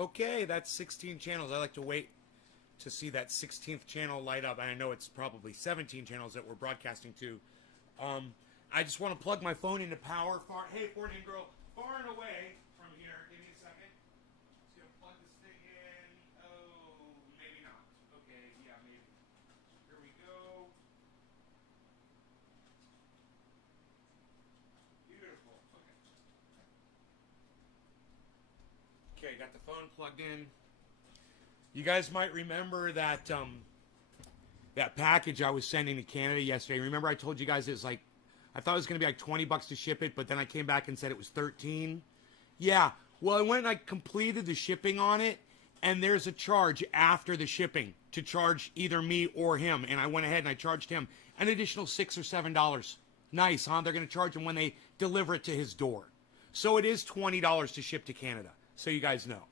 Okay, that's 16 channels. I like to wait to see that 16th channel light up. I know it's probably 17 channels that we're broadcasting to. I just want to plug my phone into power. Hey, 14 girl, far and away from here. Give me a second. Just gonna plug this thing in. Oh, maybe not. Okay, yeah, maybe. Here we go. Beautiful. Okay, got the phone plugged in. You guys might remember that that package I was sending to Canada yesterday. Remember I told you guys it was like, I thought it was going to be like $20 to ship it, but then I came back and said it was 13. Yeah, well, I went and I completed the shipping on it, and there's a charge after the shipping to charge either me or him, and I went ahead and I charged him an additional $6 or $7. Nice, huh? They're going to charge him when they deliver it to his door. So it is $20 to ship to Canada, so you guys know.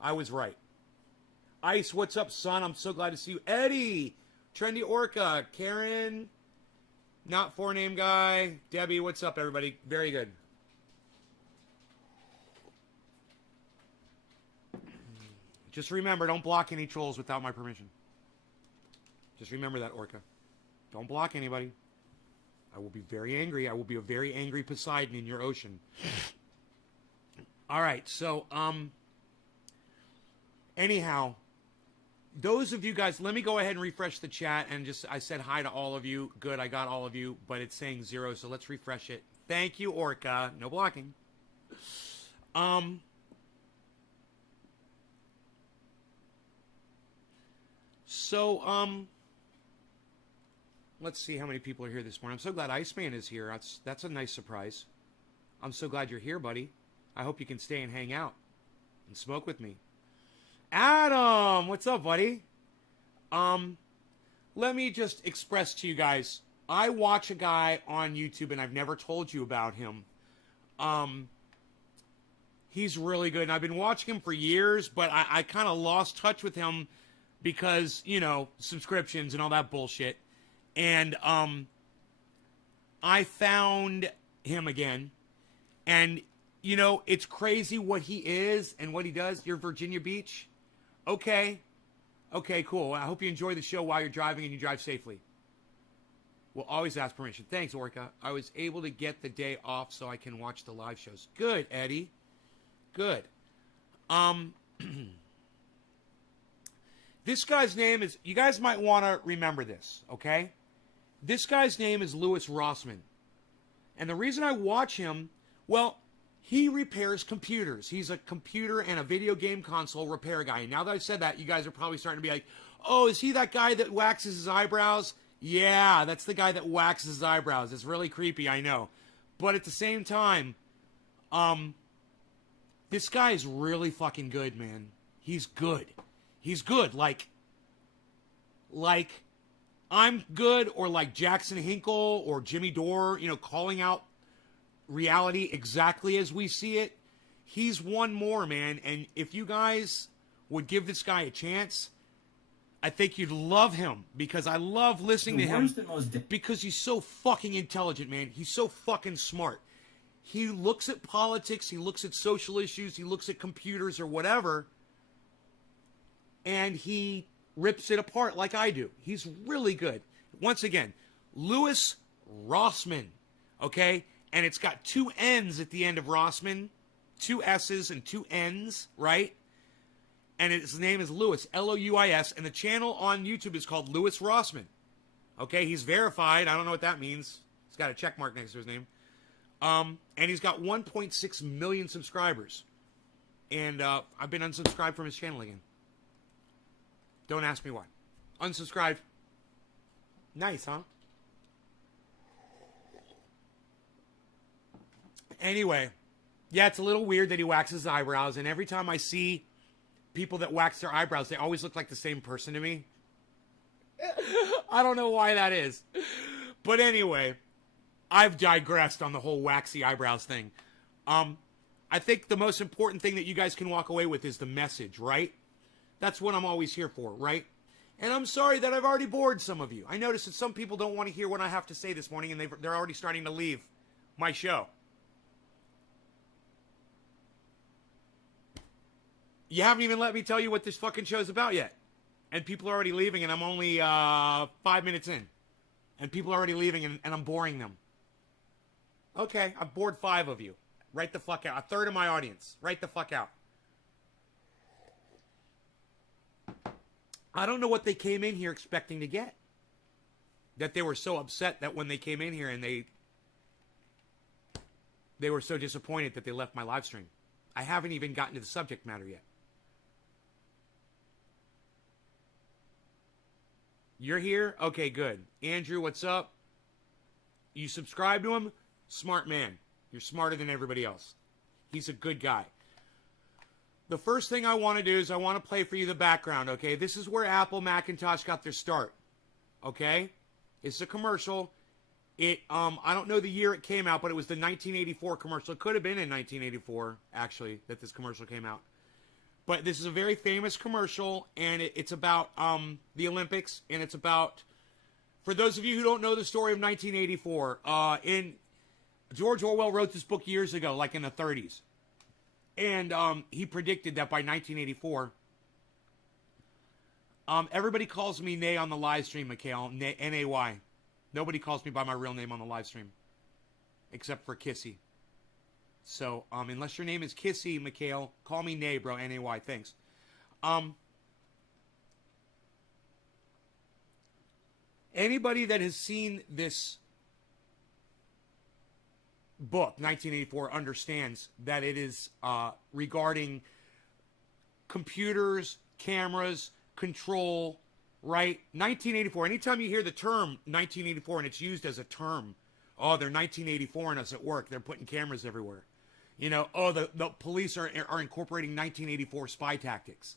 I was right. Ice, what's up, son? I'm so glad to see you. Eddie, Trendy Orca, Karen, not four-name guy, Debbie, what's up, everybody? Very good. Just remember, don't block any trolls without my permission. Just remember that, Orca. Don't block anybody. I will be very angry. I will be a very angry Poseidon in your ocean. All right, so, anyhow, those of you guys, let me go ahead and refresh the chat and just, I said hi to all of you. Good, I got all of you, but it's saying 0, so let's refresh it. Thank you, Orca. No blocking. Let's see how many people are here this morning. I'm so glad Iceman is here. That's a nice surprise. I'm so glad you're here, buddy. I hope you can stay and hang out and smoke with me. Adam, what's up, buddy? Let me just express to you guys, I watch a guy on YouTube, and I've never told you about him. He's really good, and I've been watching him for years, but I kind of lost touch with him because, you know, subscriptions and all that bullshit. And I found him again, and, you know, it's crazy what he is and what he does. You're Virginia Beach? Okay. Okay, cool. I hope you enjoy the show while you're driving and you drive safely. We'll always ask permission. Thanks, Orca. I was able to get the day off so I can watch the live shows. Good, Eddie. Good. This guy's name is, you guys might want to remember this, okay? This guy's name is Louis Rossmann. And the reason I watch him, well, he repairs computers. He's a computer and a video game console repair guy. And now that I've said that, you guys are probably starting to be like, oh, is he that guy that waxes his eyebrows? Yeah, that's the guy that waxes his eyebrows. It's really creepy, I know. But at the same time, this guy is really fucking good, man. He's good. He's good. Like I'm good, or like Jackson Hinkle or Jimmy Dore, you know, calling out reality exactly as we see it. He's one more, man. And if you guys would give this guy a chance, I think you'd love him, because I love listening to him because he's so fucking intelligent, man. He's so fucking smart. He looks at politics, he looks at social issues, he looks at computers or whatever, and he rips it apart like I do. He's really good. Once again, Louis Rossmann, okay? And it's got 2 N's at the end of Rossmann, 2 S's and 2 N's, right? And his name is Louis, L-O-U-I-S, and the channel on YouTube is called Louis Rossmann. Okay, he's verified. I don't know what that means. He's got a check mark next to his name. And he's got 1.6 million subscribers. And I've been unsubscribed from his channel again. Don't ask me why. Unsubscribed. Nice, huh? Anyway, yeah, it's a little weird that he waxes his eyebrows, and every time I see people that wax their eyebrows, they always look like the same person to me. I don't know why that is. But anyway, I've digressed on the whole waxy eyebrows thing. I think the most important thing that you guys can walk away with is the message, right? That's what I'm always here for, right? And I'm sorry that I've already bored some of you. I noticed that some people don't want to hear what I have to say this morning, and they're already starting to leave my show. You haven't even let me tell you what this fucking show's about yet. And people are already leaving, and I'm only 5 minutes in. And people are already leaving, and I'm boring them. Okay, I've bored 5 of you. Right the fuck out. A third of my audience. Right the fuck out. I don't know what they came in here expecting to get. That they were so upset that when they came in here and they were so disappointed that they left my live stream. I haven't even gotten to the subject matter yet. You're here? Okay, good. Andrew, what's up? You subscribe to him? Smart man. You're smarter than everybody else. He's a good guy. The first thing I want to do is I want to play for you the background, okay? This is where Apple Macintosh got their start, okay? It's a commercial. I don't know the year it came out, but it was the 1984 commercial. It could have been in 1984, actually, that this commercial came out. But this is a very famous commercial, and it's about the Olympics, and it's about, for those of you who don't know the story of 1984, George Orwell wrote this book years ago, like in the 30s. And he predicted that by 1984, everybody calls me Nay on the live stream, Mikhail, N-A-Y. Nobody calls me by my real name on the live stream, except for Kissy. So, unless your name is Kissy, Mikhail, call me Nay, bro, N-A-Y, thanks. Anybody that has seen this book, 1984, understands that it is regarding computers, cameras, control, right? 1984, anytime you hear the term 1984 and it's used as a term, oh, they're 1984 us at work, they're putting cameras everywhere. You know, oh, the police are incorporating 1984 spy tactics.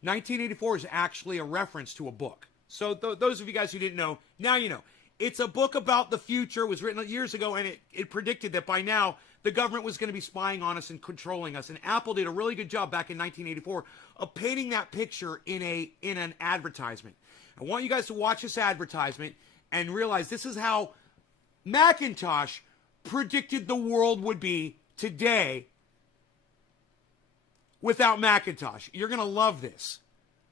1984 is actually a reference to a book. So those of you guys who didn't know, now you know. It's a book about the future. It was written years ago, and it predicted that by now the government was going to be spying on us and controlling us. And Apple did a really good job back in 1984 of painting that picture in an advertisement. I want you guys to watch this advertisement and realize this is how Macintosh predicted the world would be today without Macintosh. You're going to love this.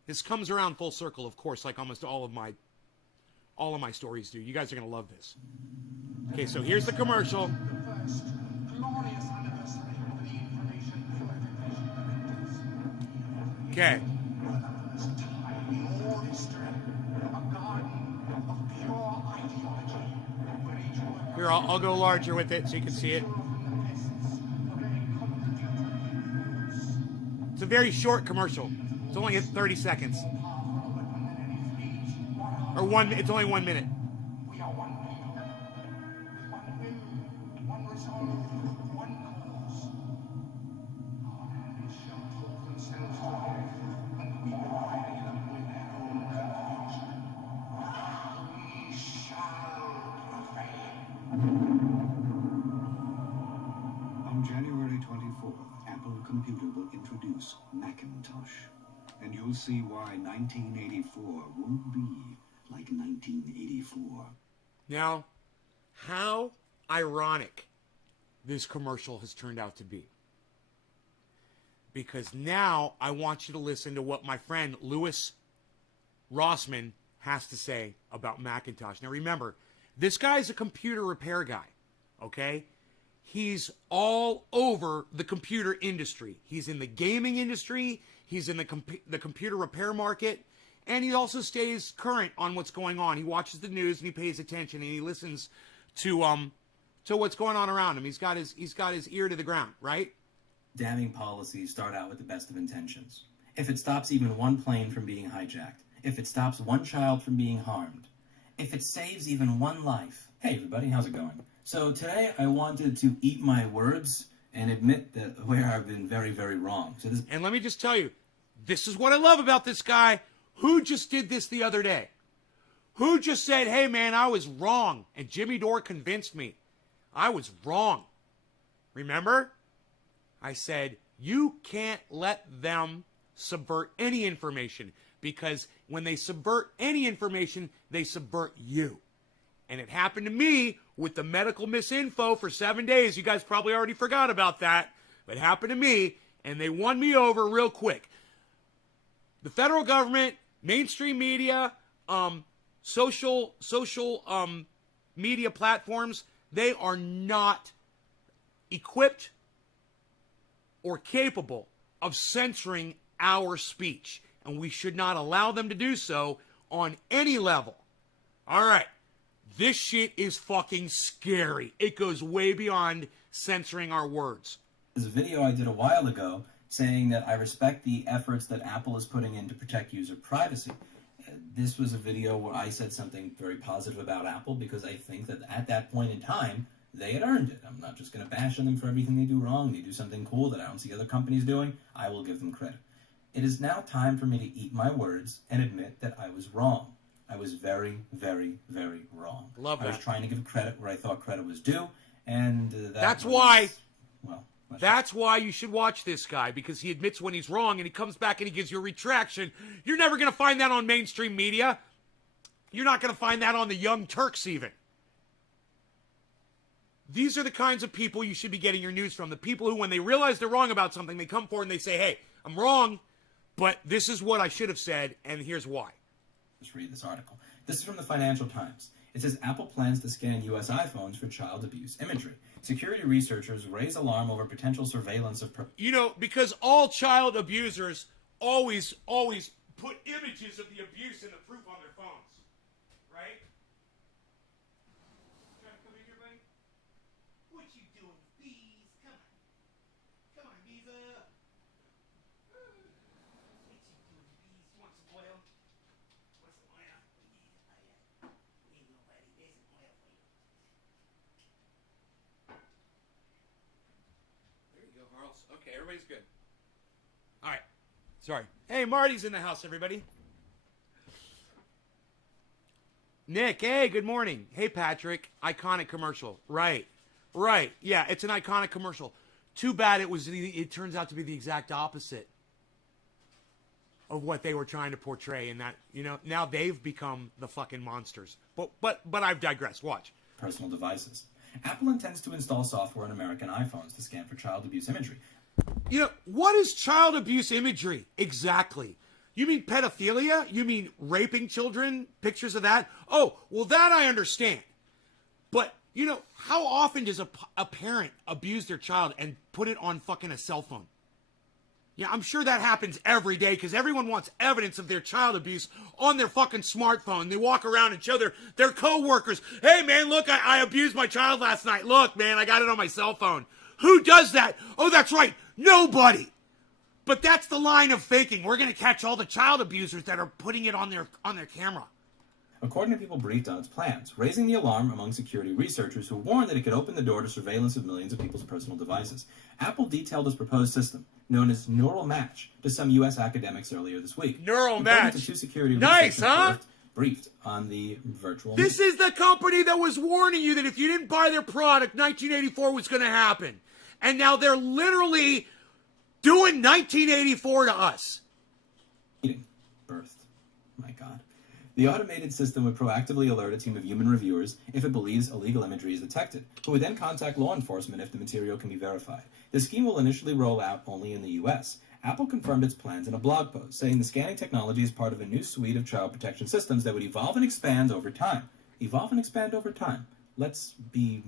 This comes around full circle, of course, like almost all of my stories do. You guys are going to love this. Okay, so here's the commercial. Okay. Here, I'll go larger with it so you can see it. It's a very short commercial. It's only 30 seconds. Or it's only 1 minute. We are one people, one will, one resolve, one cause. Our enemies shall talk themselves to death, and we provide them with their own conclusion. We shall prevail. On January 24th, Apple Computer will introduce Macintosh. And you'll see why 1984 won't be like 1984. Now, how ironic this commercial has turned out to be. Because now I want you to listen to what my friend Louis Rossman has to say about Macintosh. Now remember, this guy's a computer repair guy, okay? He's all over the computer industry. He's in the gaming industry. He's in the computer repair market. And he also stays current on what's going on. He watches the news and he pays attention and he listens to what's going on around him. He's got his ear to the ground, right? Damning policies start out with the best of intentions. If it stops even one plane from being hijacked, if it stops one child from being harmed, if it saves even one life. Hey everybody, how's it going? So today I wanted to eat my words and admit that where I've been very, very wrong. And let me just tell you, this is what I love about this guy. Who just did this the other day? Who just said, hey man, I was wrong, and Jimmy Dore convinced me I was wrong. Remember? I said, you can't let them subvert any information, because when they subvert any information, they subvert you. And it happened to me with the medical misinfo for 7 days. You guys probably already forgot about that. But it happened to me. and they won me over real quick. The federal government, mainstream media, social media platforms, they are not equipped or capable of censoring our speech, and we should not allow them to do so on any level. All right, this shit is fucking scary. It goes way beyond censoring our words. There's a video I did a while ago saying that I respect the efforts that Apple is putting in to protect user privacy. This was a video where I said something very positive about Apple because I think that at that point in time, they had earned it. I'm not just going to bash on them for everything they do wrong. They do something cool that I don't see other companies doing. I will give them credit. It is now time for me to eat my words and admit that I was wrong. I was very, very, very wrong. Love that. I was trying to give credit where I thought credit was due, and that's why you should watch this guy, because he admits when he's wrong and he comes back and he gives you a retraction. You're never going to find that on mainstream media. You're not going to find that on the Young Turks even. These are the kinds of people you should be getting your news from. The people who, when they realize they're wrong about something, they come forward and they say, hey, I'm wrong, but this is what I should have said, and here's why. Let's read this article. This is from the Financial Times. It says Apple plans to scan U.S. iPhones for child abuse imagery. Security researchers raise alarm over potential surveillance of... because all child abusers always put images of the abuse and the proof on their phones. Right? Trying to come in here, buddy? What you doing, bees? Come on. Come on, bees. What you doing, bees? You want some oil? Want some oil? We need nobody. There's some oil for you. There you go, Harles. Okay, everybody's good. All right. Sorry. Hey, Marty's in the house, everybody. Nick, hey, good morning. Hey, Patrick. Iconic commercial. Right. Yeah, it's an iconic commercial. Too bad it turns out to be the exact opposite of what they were trying to portray, and that, now they've become the fucking monsters. But I've digressed. Watch. Personal devices. Apple intends to install software on American iPhones to scan for child abuse imagery. What is child abuse imagery exactly? You mean pedophilia? You mean raping children? Pictures of that? Oh, well, that I understand. But, how often does a parent abuse their child and put it on fucking a cell phone? Yeah, I'm sure that happens every day because everyone wants evidence of their child abuse on their fucking smartphone. They walk around and show their co-workers, hey, man, look, I abused my child last night. Look, man, I got it on my cell phone. Who does that? Oh, that's right. Nobody. But that's the line of faking. We're going to catch all the child abusers that are putting it on their camera. According to people briefed on its plans, raising the alarm among security researchers who warned that it could open the door to surveillance of millions of people's personal devices. Apple detailed its proposed system, known as Neural Match, to some U.S. academics earlier this week. Neural Match. To two security nice, huh? Briefed on the virtual... This is the company that was warning you that if you didn't buy their product, 1984 was going to happen. And now they're literally doing 1984 to us. Birthed. My God. The automated system would proactively alert a team of human reviewers if it believes illegal imagery is detected, who would then contact law enforcement if the material can be verified. The scheme will initially roll out only in the U.S. Apple confirmed its plans in a blog post, saying the scanning technology is part of a new suite of child protection systems that would evolve and expand over time. Evolve and expand over time. Let's be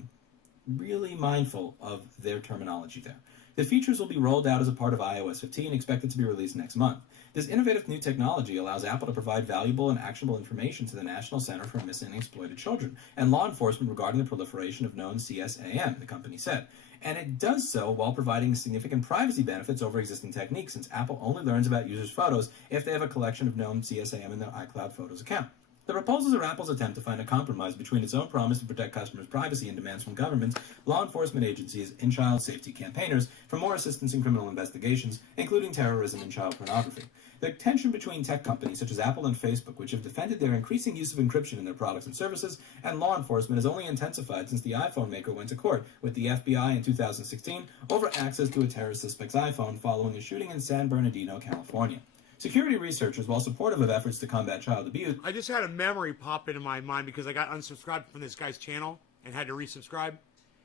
really mindful of their terminology there. The features will be rolled out as a part of iOS 15, expected to be released next month. This innovative new technology allows Apple to provide valuable and actionable information to the National Center for Missing and Exploited Children and law enforcement regarding the proliferation of known CSAM, the company said. And it does so while providing significant privacy benefits over existing techniques, since Apple only learns about users' photos if they have a collection of known CSAM in their iCloud Photos account. The proposals are Apple's attempt to find a compromise between its own promise to protect customers' privacy and demands from governments, law enforcement agencies, and child safety campaigners for more assistance in criminal investigations, including terrorism and child pornography. The tension between tech companies such as Apple and Facebook, which have defended their increasing use of encryption in their products and services, and law enforcement has only intensified since the iPhone maker went to court with the FBI in 2016 over access to a terrorist suspect's iPhone following a shooting in San Bernardino, California. Security researchers, while supportive of efforts to combat child abuse... I just had a memory pop into my mind because I got unsubscribed from this guy's channel and had to resubscribe.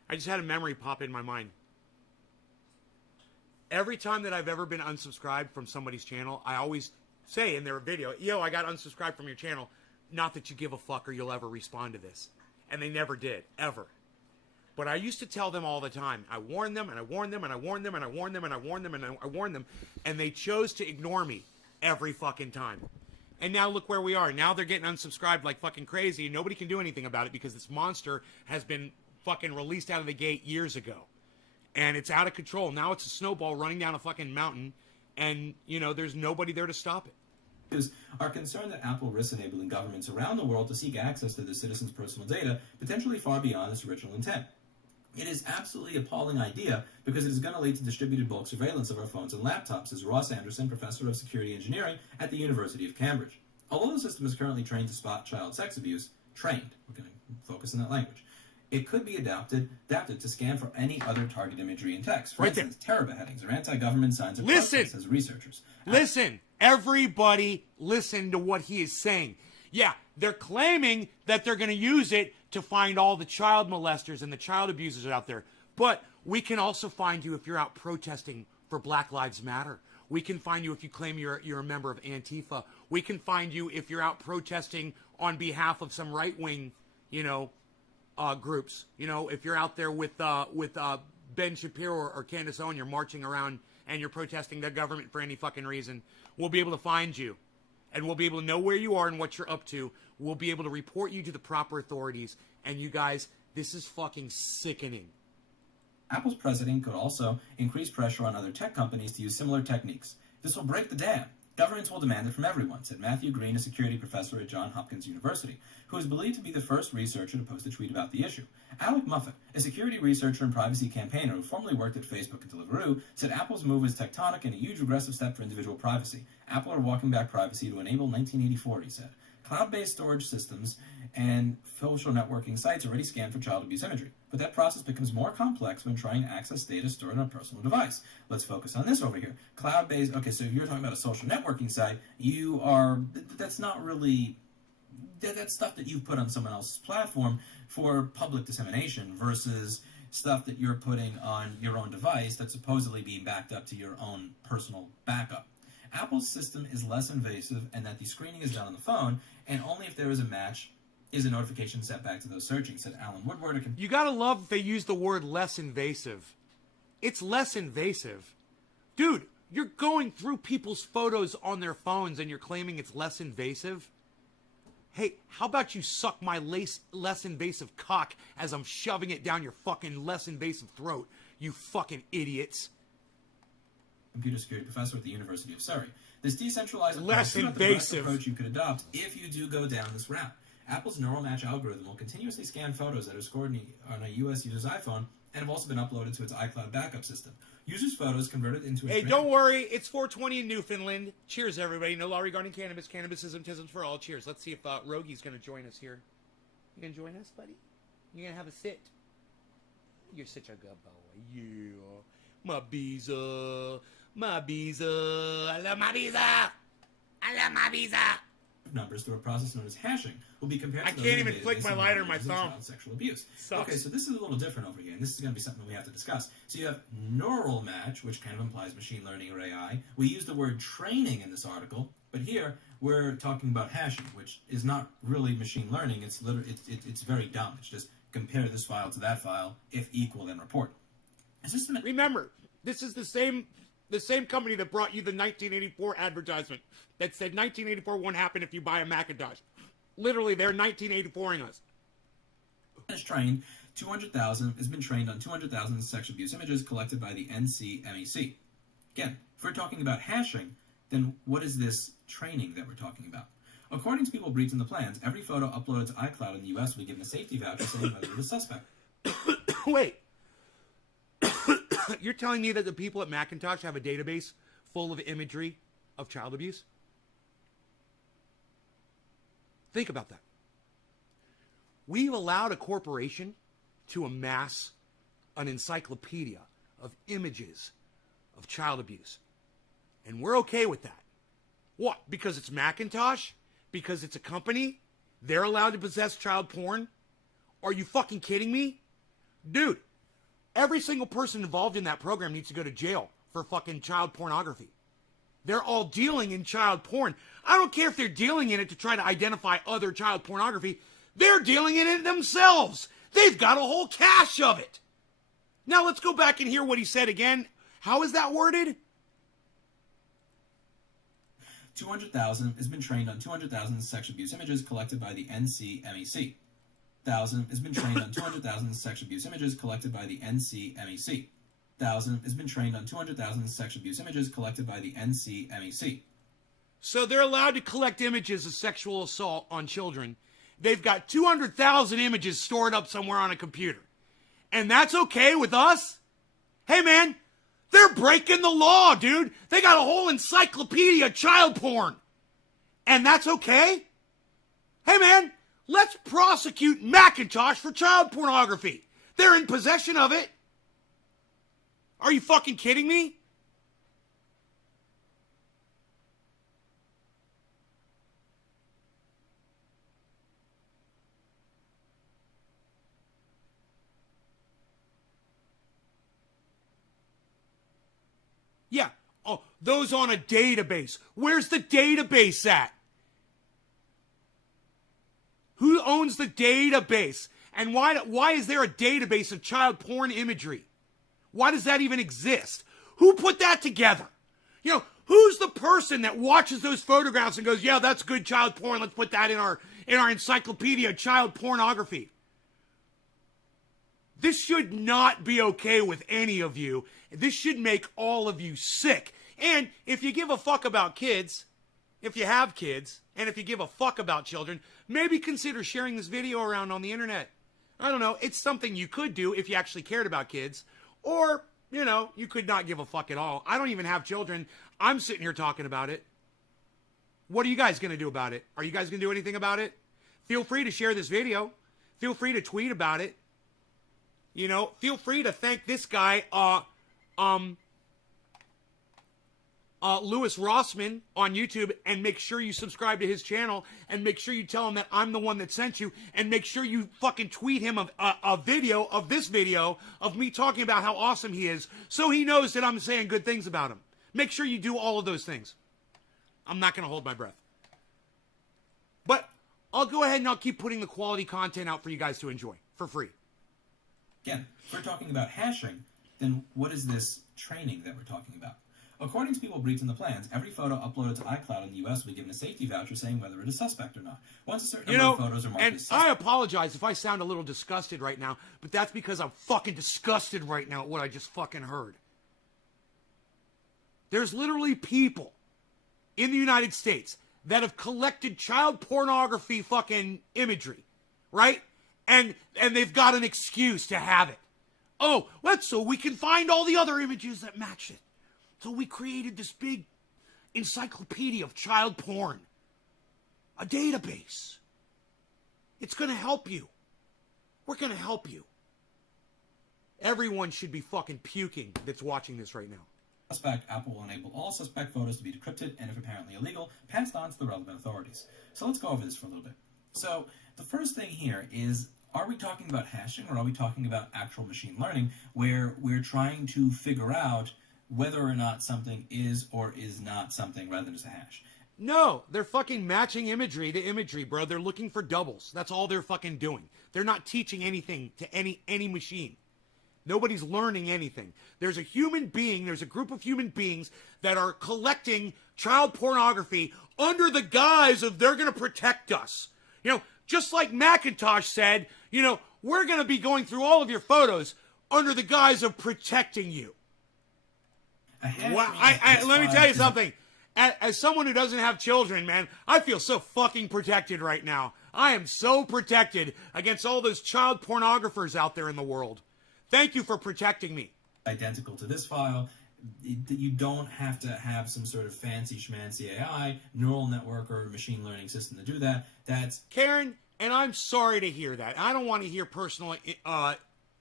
I just had a memory pop in my mind. Every time that I've ever been unsubscribed from somebody's channel, I always say in their video, yo, I got unsubscribed from your channel. Not that you give a fuck or you'll ever respond to this. And they never did, ever. But I used to tell them all the time. I warned them, and I warned them, and I warned them, and I warned them, and I warned them, and I warned them. And they chose to ignore me every fucking time. And now look where we are. Now they're getting unsubscribed like fucking crazy, and nobody can do anything about it because this monster has been fucking released out of the gate years ago. And it's out of control. Now it's a snowball running down a fucking mountain, and, you know, there's nobody there to stop it. Are concerned that Apple risks enabling governments around the world to seek access to the citizens' personal data, potentially far beyond its original intent. It is absolutely appalling idea because it is going to lead to distributed bulk surveillance of our phones and laptops, says Ross Anderson, professor of security engineering at the University of Cambridge. Although the system is currently trained to spot child sex abuse, we're going to focus on that language, it could be adapted to scan for any other target imagery in text. For instance, terror beheadings or anti-government signs or protests, says researchers. Listen, everybody listen to what he is saying. Yeah, they're claiming that they're going to use it to find all the child molesters and the child abusers out there. But we can also find you if you're out protesting for Black Lives Matter. We can find you if you claim you're a member of Antifa. We can find you if you're out protesting on behalf of some right-wing, groups. You know, if you're out there with Ben Shapiro or Candace Owen, you're marching around and you're protesting the government for any fucking reason, we'll be able to find you. And we'll be able to know where you are and what you're up to. We'll be able to report you to the proper authorities. And you guys, this is fucking sickening. Apple's president could also increase pressure on other tech companies to use similar techniques. This will break the dam. Governments will demand it from everyone, said Matthew Green, a security professor at Johns Hopkins University, who is believed to be the first researcher to post a tweet about the issue. Alec Muffet, a security researcher and privacy campaigner who formerly worked at Facebook and Deliveroo, said Apple's move is tectonic and a huge regressive step for individual privacy. Apple are walking back privacy to enable 1984, he said. Cloud-based storage systems and social networking sites already scan for child abuse imagery, but that process becomes more complex when trying to access data stored on a personal device. Let's focus on this over here. Cloud-based, okay, so if you're talking about a social networking site, that's not really, that's stuff that you've put on someone else's platform for public dissemination versus stuff that you're putting on your own device that's supposedly being backed up to your own personal backup. Apple's system is less invasive and that the screening is done on the phone, and only if there is a match is a notification sent back to those searching, said Alan Woodward. You gotta love that they use the word less invasive. It's less invasive. Dude, you're going through people's photos on their phones and you're claiming it's less invasive? Hey, how about you suck my less invasive cock as I'm shoving it down your fucking less invasive throat, you fucking idiots. Computer security professor at the University of Surrey. This decentralized less invasive approach you could adopt if you do go down this route. Apple's neural match algorithm will continuously scan photos that are scored on a U.S. user's iPhone and have also been uploaded to its iCloud backup system. Users' photos converted into a... Hey, don't worry. It's 420 in Newfoundland. Cheers, everybody. No law regarding cannabis. Cannabisism, tisms for all. Cheers. Let's see if Rogi's going to join us here. You going to join us, buddy? You going to have a sit? You're such a good boy. Yeah. My visa. My visa. I love my visa. I love my visa. Numbers through a process known as hashing will be compared to I can't even flick my lighter in my thumb. Sexual abuse. Sucks. Okay, so this is a little different over here, and this is going to be something we have to discuss. So you have neural match, which kind of implies machine learning or AI. We use the word training in this article, but here we're talking about hashing, which is not really machine learning. It's it's very dumb. It's just compare this file to that file. If equal, then report. Remember, this is the same company that brought you the 1984 advertisement that said 1984 won't happen if you buy a Macintosh. Literally, they're 1984ing us. Has been trained on 200,000 sexual abuse images collected by the NCMEC. Again, if we're talking about hashing, then what is this training that we're talking about? According to people briefed in the plans, every photo uploaded to iCloud in the U.S. will be given a safety voucher saying whether it is suspect. Wait. You're telling me that the people at Macintosh have a database full of imagery of child abuse? Think about that. We've allowed a corporation to amass an encyclopedia of images of child abuse. And we're okay with that. What? Because it's Macintosh? Because it's a company? They're allowed to possess child porn? Are you fucking kidding me? Dude, every single person involved in that program needs to go to jail for fucking child pornography. They're all dealing in child porn. I don't care if they're dealing in it to try to identify other child pornography. They're dealing in it themselves. They've got a whole cache of it. Now let's go back and hear what he said again. How is that worded? 200,000 has been trained on 200,000 sex abuse images collected by the NCMEC. 1,000 has been trained on 200,000 sex abuse images collected by the NCMEC. 1,000 has been trained on 200,000 sex abuse images collected by the NCMEC. So they're allowed to collect images of sexual assault on children. They've got 200,000 images stored up somewhere on a computer. And that's okay with us? Hey, man, they're breaking the law, dude. They got a whole encyclopedia of child porn. And that's okay? Hey, man, let's prosecute Macintosh for child pornography. They're in possession of it. Are you fucking kidding me? Yeah. Oh, those on a database. Where's the database at? Who owns the database? And why is there a database of child porn imagery? Why does that even exist? Who put that together? You know, who's the person that watches those photographs and goes, yeah, that's good child porn. Let's put that in our encyclopedia of child pornography. This should not be okay with any of you. This should make all of you sick. And if you give a fuck about kids, if you have kids, and if you give a fuck about children, maybe consider sharing this video around on the internet. I don't know. It's something you could do if you actually cared about kids. Or, you know, you could not give a fuck at all. I don't even have children. I'm sitting here talking about it. What are you guys going to do about it? Are you guys going to do anything about it? Feel free to share this video. Feel free to tweet about it. You know, feel free to thank this guy, Louis Rossman on YouTube, and make sure you subscribe to his channel, and make sure you tell him that I'm the one that sent you, and make sure you fucking tweet him a video of this video of me talking about how awesome he is, so he knows that I'm saying good things about him. Make sure you do all of those things. I'm not going to hold my breath. But I'll go ahead and I'll keep putting the quality content out for you guys to enjoy for free. Again, if we're talking about hashing, then what is this training that we're talking about? According to people briefed in the plans, every photo uploaded to iCloud in the U.S. will be given a safety voucher saying whether it is suspect or not. Once a certain number of photos are marked as suspect. And I apologize if I sound a little disgusted right now, but that's because I'm fucking disgusted right now at what I just fucking heard. There's literally people in the United States that have collected child pornography fucking imagery, right? And they've got an excuse to have it. Oh, let's so we can find all the other images that match it. So we created this big encyclopedia of child porn. A database. It's going to help you. We're going to help you. Everyone should be fucking puking that's watching this right now. Suspect, Apple will enable all suspect photos to be decrypted and, if apparently illegal, passed on to the relevant authorities. So let's go over this for a little bit. So the first thing here is, are we talking about hashing or are we talking about actual machine learning where we're trying to figure out whether or not something is or is not something rather than just a hash? No, they're fucking matching imagery to imagery, bro. They're looking for doubles. That's all they're fucking doing. They're not teaching anything to any machine. Nobody's learning anything. There's a human being, there's a group of human beings that are collecting child pornography under the guise of they're going to protect us. You know, just like Macintosh said, you know, we're going to be going through all of your photos under the guise of protecting you. Well, let me tell you something. As someone who doesn't have children, man, I feel so fucking protected right now. I am so protected against all those child pornographers out there in the world. Thank you for protecting me. Identical to this file. You don't have to have some sort of fancy schmancy AI, neural network, or machine learning system to do that. That's Karen, and I'm sorry to hear that. I don't want to hear personal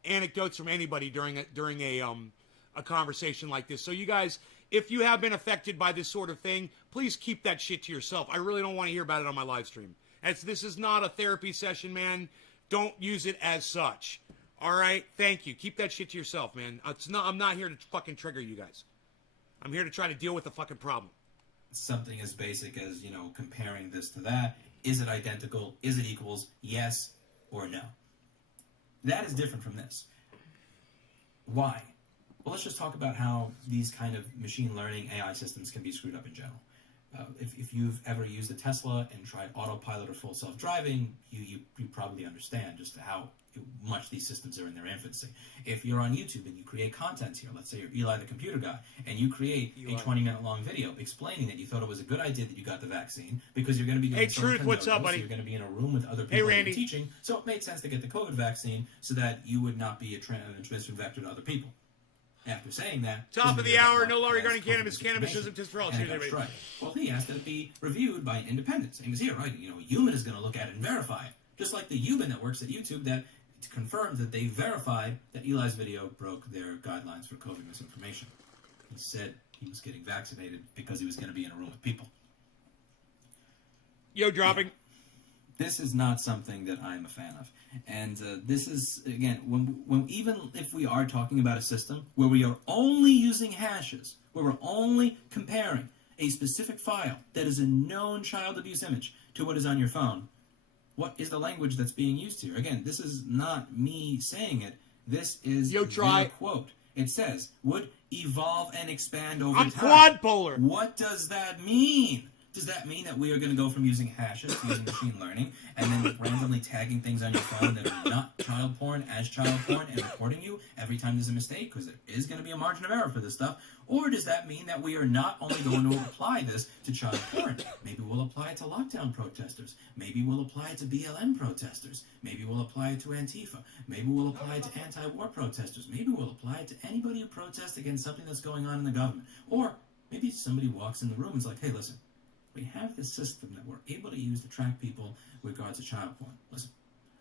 anecdotes from anybody during a conversation like this. So you guys, if you have been affected by this sort of thing, please keep that shit to yourself. I really don't want to hear about it on my live stream. This is not a therapy session, man. Don't use it as such. All right? Thank you. Keep that shit to yourself, man. I'm not here to fucking trigger you guys. I'm here to try to deal with the fucking problem. Something as basic as, comparing this to that. Is it identical? Is it equals? Yes or no? That is different from this. Why? Well, let's just talk about how these kind of machine learning AI systems can be screwed up in general. If you've ever used a Tesla and tried autopilot or full self-driving, you probably understand just how much these systems are in their infancy. If you're on YouTube and you create content here, let's say you're Eli the computer guy, and you create a 20-minute long video explaining that you thought it was a good idea that you got the vaccine because you're going to be doing Hey, Truth, what's up, buddy? So you're going to be in a room with other people Randy. teaching, so it made sense to get the COVID vaccine so that you would not be a transmission vector to other people. After saying that, top of the hour, no law regarding cannabis. Cannabis isn't just for all. Right. Well, he asked that it be reviewed by an independent. Same as here, right? A human is going to look at it and verify it. Just like the human that works at YouTube that confirmed that they verified that Eli's video broke their guidelines for COVID misinformation. He said he was getting vaccinated because he was going to be in a room with people. Yo, dropping. This is not something that I'm a fan of. And this is, again, when even if we are talking about a system where we are only using hashes, where we're only comparing a specific file that is a known child abuse image to what is on your phone, what is the language that's being used here? Again, this is not me saying it. This is the quote. It says, would evolve and expand over time. I'm quad polar. What does that mean? Does that mean that we are going to go from using hashes to using machine learning and then randomly tagging things on your phone that are not child porn as child porn and recording you every time there's a mistake? Because there is going to be a margin of error for this stuff. Or does that mean that we are not only going to apply this to child porn? Maybe we'll apply it to lockdown protesters. Maybe we'll apply it to BLM protesters. Maybe we'll apply it to Antifa. Maybe we'll apply it to anti-war protesters. Maybe we'll apply it to anybody who protests against something that's going on in the government. Or maybe somebody walks in the room and is like, hey, listen, we have this system that we're able to use to track people with regards to child porn. Listen,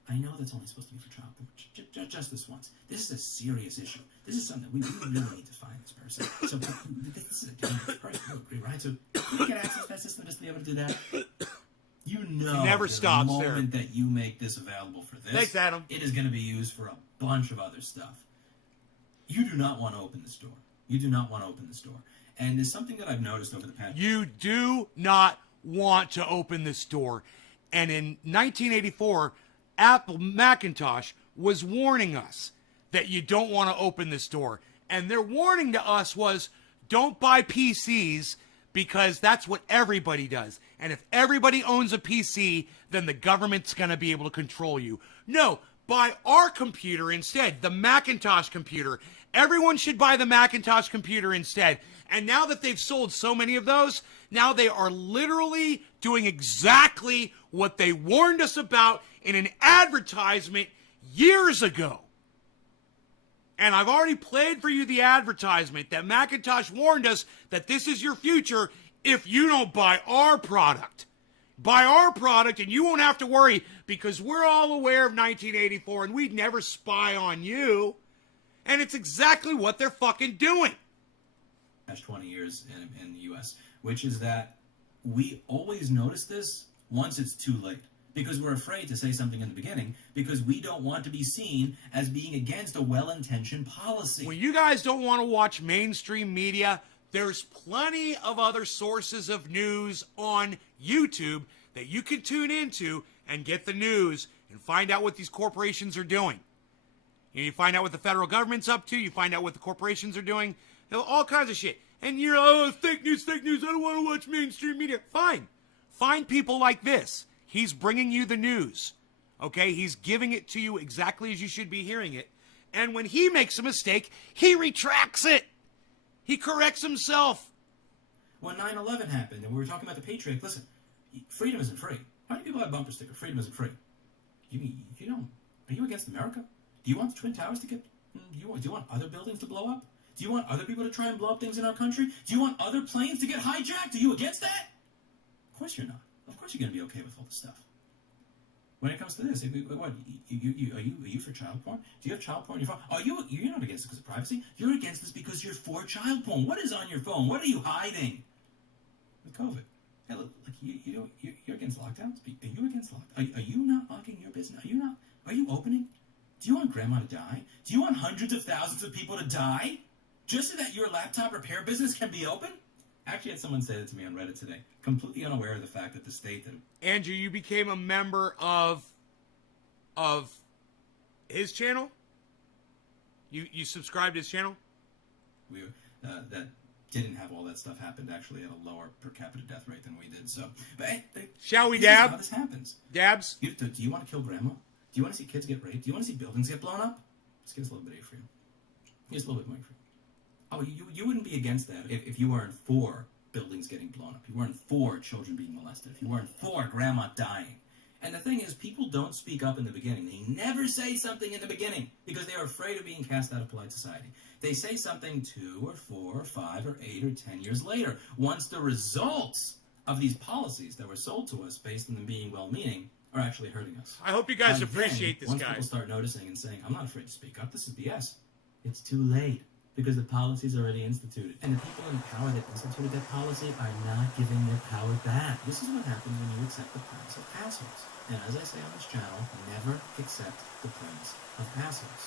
I know that's only supposed to be for child porn. Just this once. This is a serious issue. This is something we really need to find this person. So this is a dangerous person. You agree, right? So we get access to that system just to be able to do that. You know, it never stops the moment that you make this available for this, thanks, Adam. It is going to be used for a bunch of other stuff. You do not want to open this door. You do not want to open this door. And there's something that I've noticed over the past... You do not want to open this door. And in 1984, Apple Macintosh was warning us that you don't want to open this door. And their warning to us was, don't buy PCs because that's what everybody does. And if everybody owns a PC, then the government's going to be able to control you. No, buy our computer instead, the Macintosh computer. Everyone should buy the Macintosh computer instead. And now that they've sold so many of those, now they are literally doing exactly what they warned us about in an advertisement years ago. And I've already played for you the advertisement that Macintosh warned us that this is your future if you don't buy our product. Buy our product and you won't have to worry because we're all aware of 1984 and we'd never spy on you. And it's exactly what they're fucking doing. 20 years in the U.S., which is that we always notice this once it's too late. Because we're afraid to say something in the beginning because we don't want to be seen as being against a well-intentioned policy. When you guys don't want to watch mainstream media, there's plenty of other sources of news on YouTube that you can tune into and get the news and find out what these corporations are doing. You find out what the federal government's up to. You find out what the corporations are doing. All kinds of shit. And you're, oh, fake news, I don't want to watch mainstream media. Fine. Find people like this. He's bringing you the news. Okay? He's giving it to you exactly as you should be hearing it. And when he makes a mistake, he retracts it. He corrects himself. When 9/11 happened and we were talking about the Patriot, listen, freedom isn't free. How many people have bumper sticker? Freedom isn't free. You don't. Are you against America? Do you want the Twin Towers to get... Do you want other buildings to blow up? Do you want other people to try and blow up things in our country? Do you want other planes to get hijacked? Are you against that? Of course you're not. Of course you're going to be okay with all this stuff. When it comes to this, what, are you for child porn? Do you have child porn on your phone? You're not against it because of privacy. You're against this because you're for child porn. What is on your phone? What are you hiding? With COVID. Hey, look, you're against lockdowns? Are you against lockdowns? Are you not locking your business? Are you opening? Do you want grandma to die? Do you want hundreds of thousands of people to die? Just so that your laptop repair business can be open? Actually, I had someone say that to me on Reddit today, completely unaware of the fact that the state that... Andrew, you became a member of his channel? You subscribed to his channel? That didn't have all that stuff happened actually at a lower per capita death rate than we did. So, but hey, shall we this is dab? how this happens. Dabs? Do you want to kill grandma? Do you want to see kids get raped? Do you want to see buildings get blown up? Let's give us a little bit of freedom. Here's a little bit more freedom. Oh, you wouldn't be against that if you weren't for buildings getting blown up. You weren't for children being molested. If you weren't for grandma dying. And the thing is, people don't speak up in the beginning. They never say something in the beginning because they are afraid of being cast out of polite society. They say something 2 or 4 or 5 or 8 or 10 years later, once the results of these policies that were sold to us based on them bebeing well-meaning are actually hurting us. I hope you guys And appreciate then, this, once guys. people start noticing and saying, I'm not afraid to speak up, this is BS, it's too late. Because the policy's already instituted. And the people in power that instituted that policy are not giving their power back. This is what happens when you accept the premise of assholes. And as I say on this channel, never accept the premise of assholes.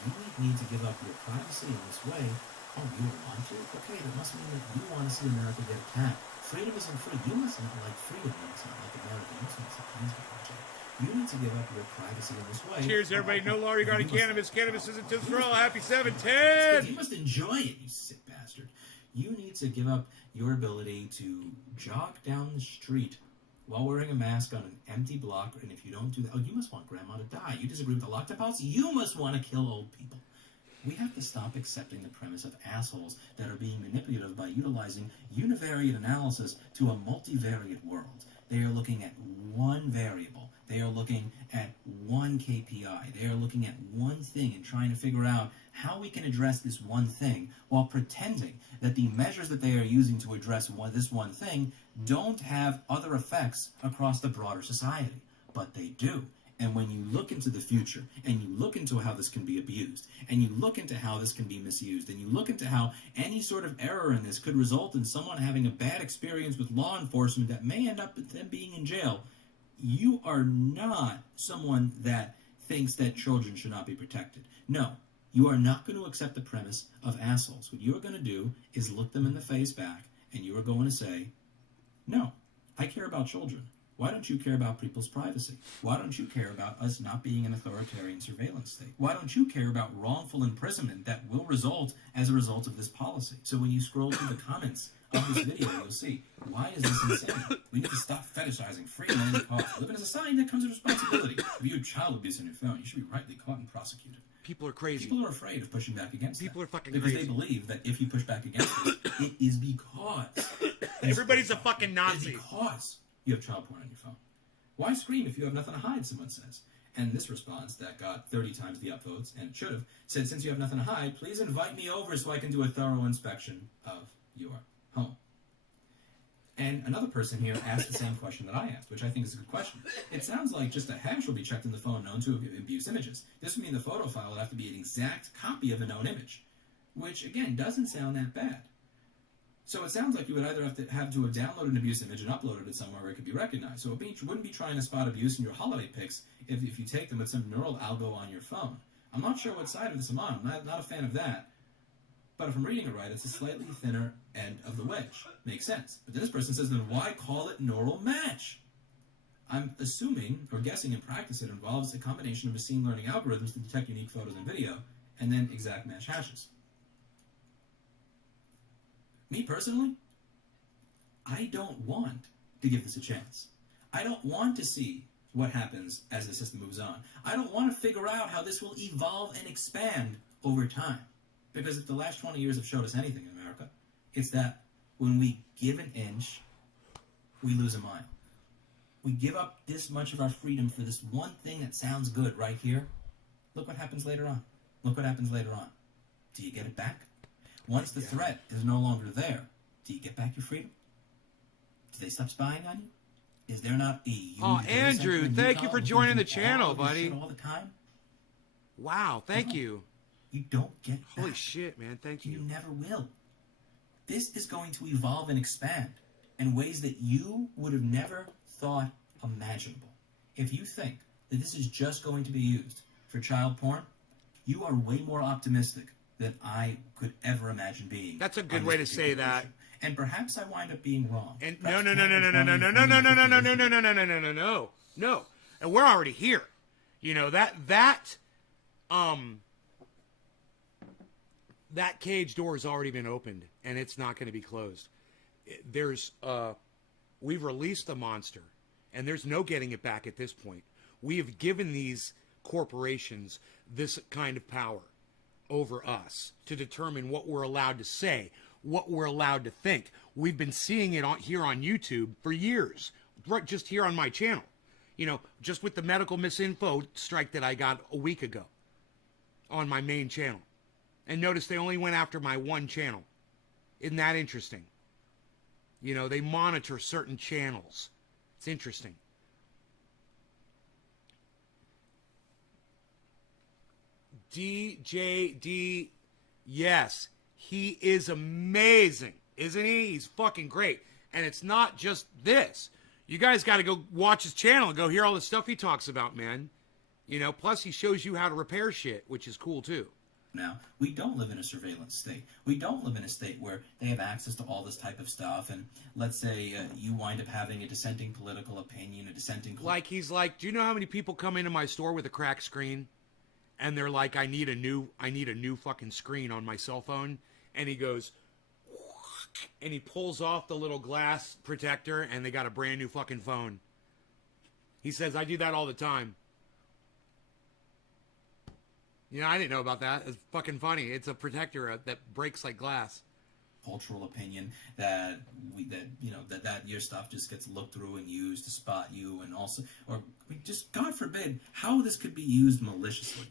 You need to give up your privacy in this way. Oh, you don't want to? Okay, that must mean that you want to see America get attacked. Freedom isn't free. You must not like freedom. You must not like America. You must not like Kingsman Project. You need to give up your privacy in this way. Cheers, everybody. No law regarding cannabis. Cannabis isn't just for all. Happy You 710. must enjoy it, you sick bastard. You need to give up your ability to jog down the street while wearing a mask on an empty block, and if you don't do that, oh, you must want grandma to die. You disagree with the lockdown policy? You must want to kill old people. We have to stop accepting the premise of assholes that are being manipulative by utilizing univariate analysis to a multivariate world. They are looking at one variable. They are looking at one KPI. They are looking at one thing and trying to figure out how we can address this one thing while pretending that the measures that they are using to address this one thing don't have other effects across the broader society. But they do. And when you look into the future, and you look into how this can be abused, and you look into how this can be misused, and you look into how any sort of error in this could result in someone having a bad experience with law enforcement that may end up with them being in jail, you are not someone that thinks that children should not be protected. No, you are not going to accept the premise of assholes. What you are going to do is look them in the face back, and you are going to say, no, I care about children. Why don't you care about people's privacy? Why don't you care about us not being an authoritarian surveillance state? Why don't you care about wrongful imprisonment that will result as a result of this policy? So when you scroll through the comments of this video, you'll see, why is this insane? We need to stop fetishizing freedom at any cost. We live in a society that comes with responsibility. If you have child abuse on your phone, you should be rightly caught and prosecuted. People are crazy. People are afraid of pushing back against People are fucking because crazy. they believe that if you push back against it, it is because Everybody's a fucking Nazi. It's because you have child porn on your phone. Why scream if you have nothing to hide, someone says. And this response that got 30 times the upvotes, and should have, said, since you have nothing to hide, please invite me over so I can do a thorough inspection of your home. And another person here asked the same question that I asked, which I think is a good question. It sounds like just a hash will be checked in the phone known to abuse images. This would mean the photo file would have to be an exact copy of a known image, which, again, doesn't sound that bad. So it sounds like you would either have to have downloaded an abuse image and uploaded it somewhere where it could be recognized. So it wouldn't be trying to spot abuse in your holiday pics if you take them with some neural algo on your phone. I'm not sure what side of this I'm on. I'm not a fan of that. But if I'm reading it right, it's a slightly thinner end of the wedge. Makes sense. But then this person says, then why call it neural match? I'm assuming, or guessing in practice, it involves a combination of machine learning algorithms to detect unique photos and video, and then exact match hashes. Me personally, I don't want to give this a chance. I don't want to see what happens as the system moves on. I don't want to figure out how this will evolve and expand over time. Because if the last 20 years have showed us anything in America, it's that when we give an inch, we lose a mile. We give up this much of our freedom for this one thing that sounds good right here. Look what happens later on. Look what happens later on. Do you get it back? Once the threat is no longer there, do you get back your freedom? Do they stop spying on you? Is there not a huge Andrew, thank you for joining the channel, buddy. All the time? Wow, thank you. You don't get back. Holy shit, man, thank you. You never will. This is going to evolve and expand in ways that you would have never thought imaginable. If you think that this is just going to be used for child porn, you are way more optimistic than I could ever imagine being. That's a good on way this to say particular that. issue. And perhaps I wind up being wrong. And Perhaps no. And we're already here. You know, that cage door has already been opened, and it's not going to be closed. We've released the monster, and there's no getting it back at this point. We have given these corporations this kind of power over us to determine what we're allowed to say, what we're allowed to think. We've been seeing it here on YouTube for years, just here on my channel. You know, just with the medical misinfo strike that I got a week ago on my main channel. And notice they only went after my one channel. Isn't that interesting? You know, they monitor certain channels. It's interesting. DJD, yes, he is amazing, isn't he? He's fucking great. And it's not just this. You guys got to go watch his channel and go hear all the stuff he talks about, man. You know, plus he shows you how to repair shit, which is cool too. Now, we don't live in a surveillance state. We don't live in a state where they have access to all this type of stuff. And let's say you wind up having a dissenting political opinion, a dissenting... Like, he's like, do you know how many people come into my store with a cracked screen? And they're like, I need a new fucking screen on my cell phone. And he goes, and he pulls off the little glass protector, and they got a brand new fucking phone. He says, I do that all the time. You know, I didn't know about that. It's fucking funny. It's a protector that breaks like glass. Cultural opinion that your stuff just gets looked through and used to spot you, and also, or just God forbid how this could be used maliciously.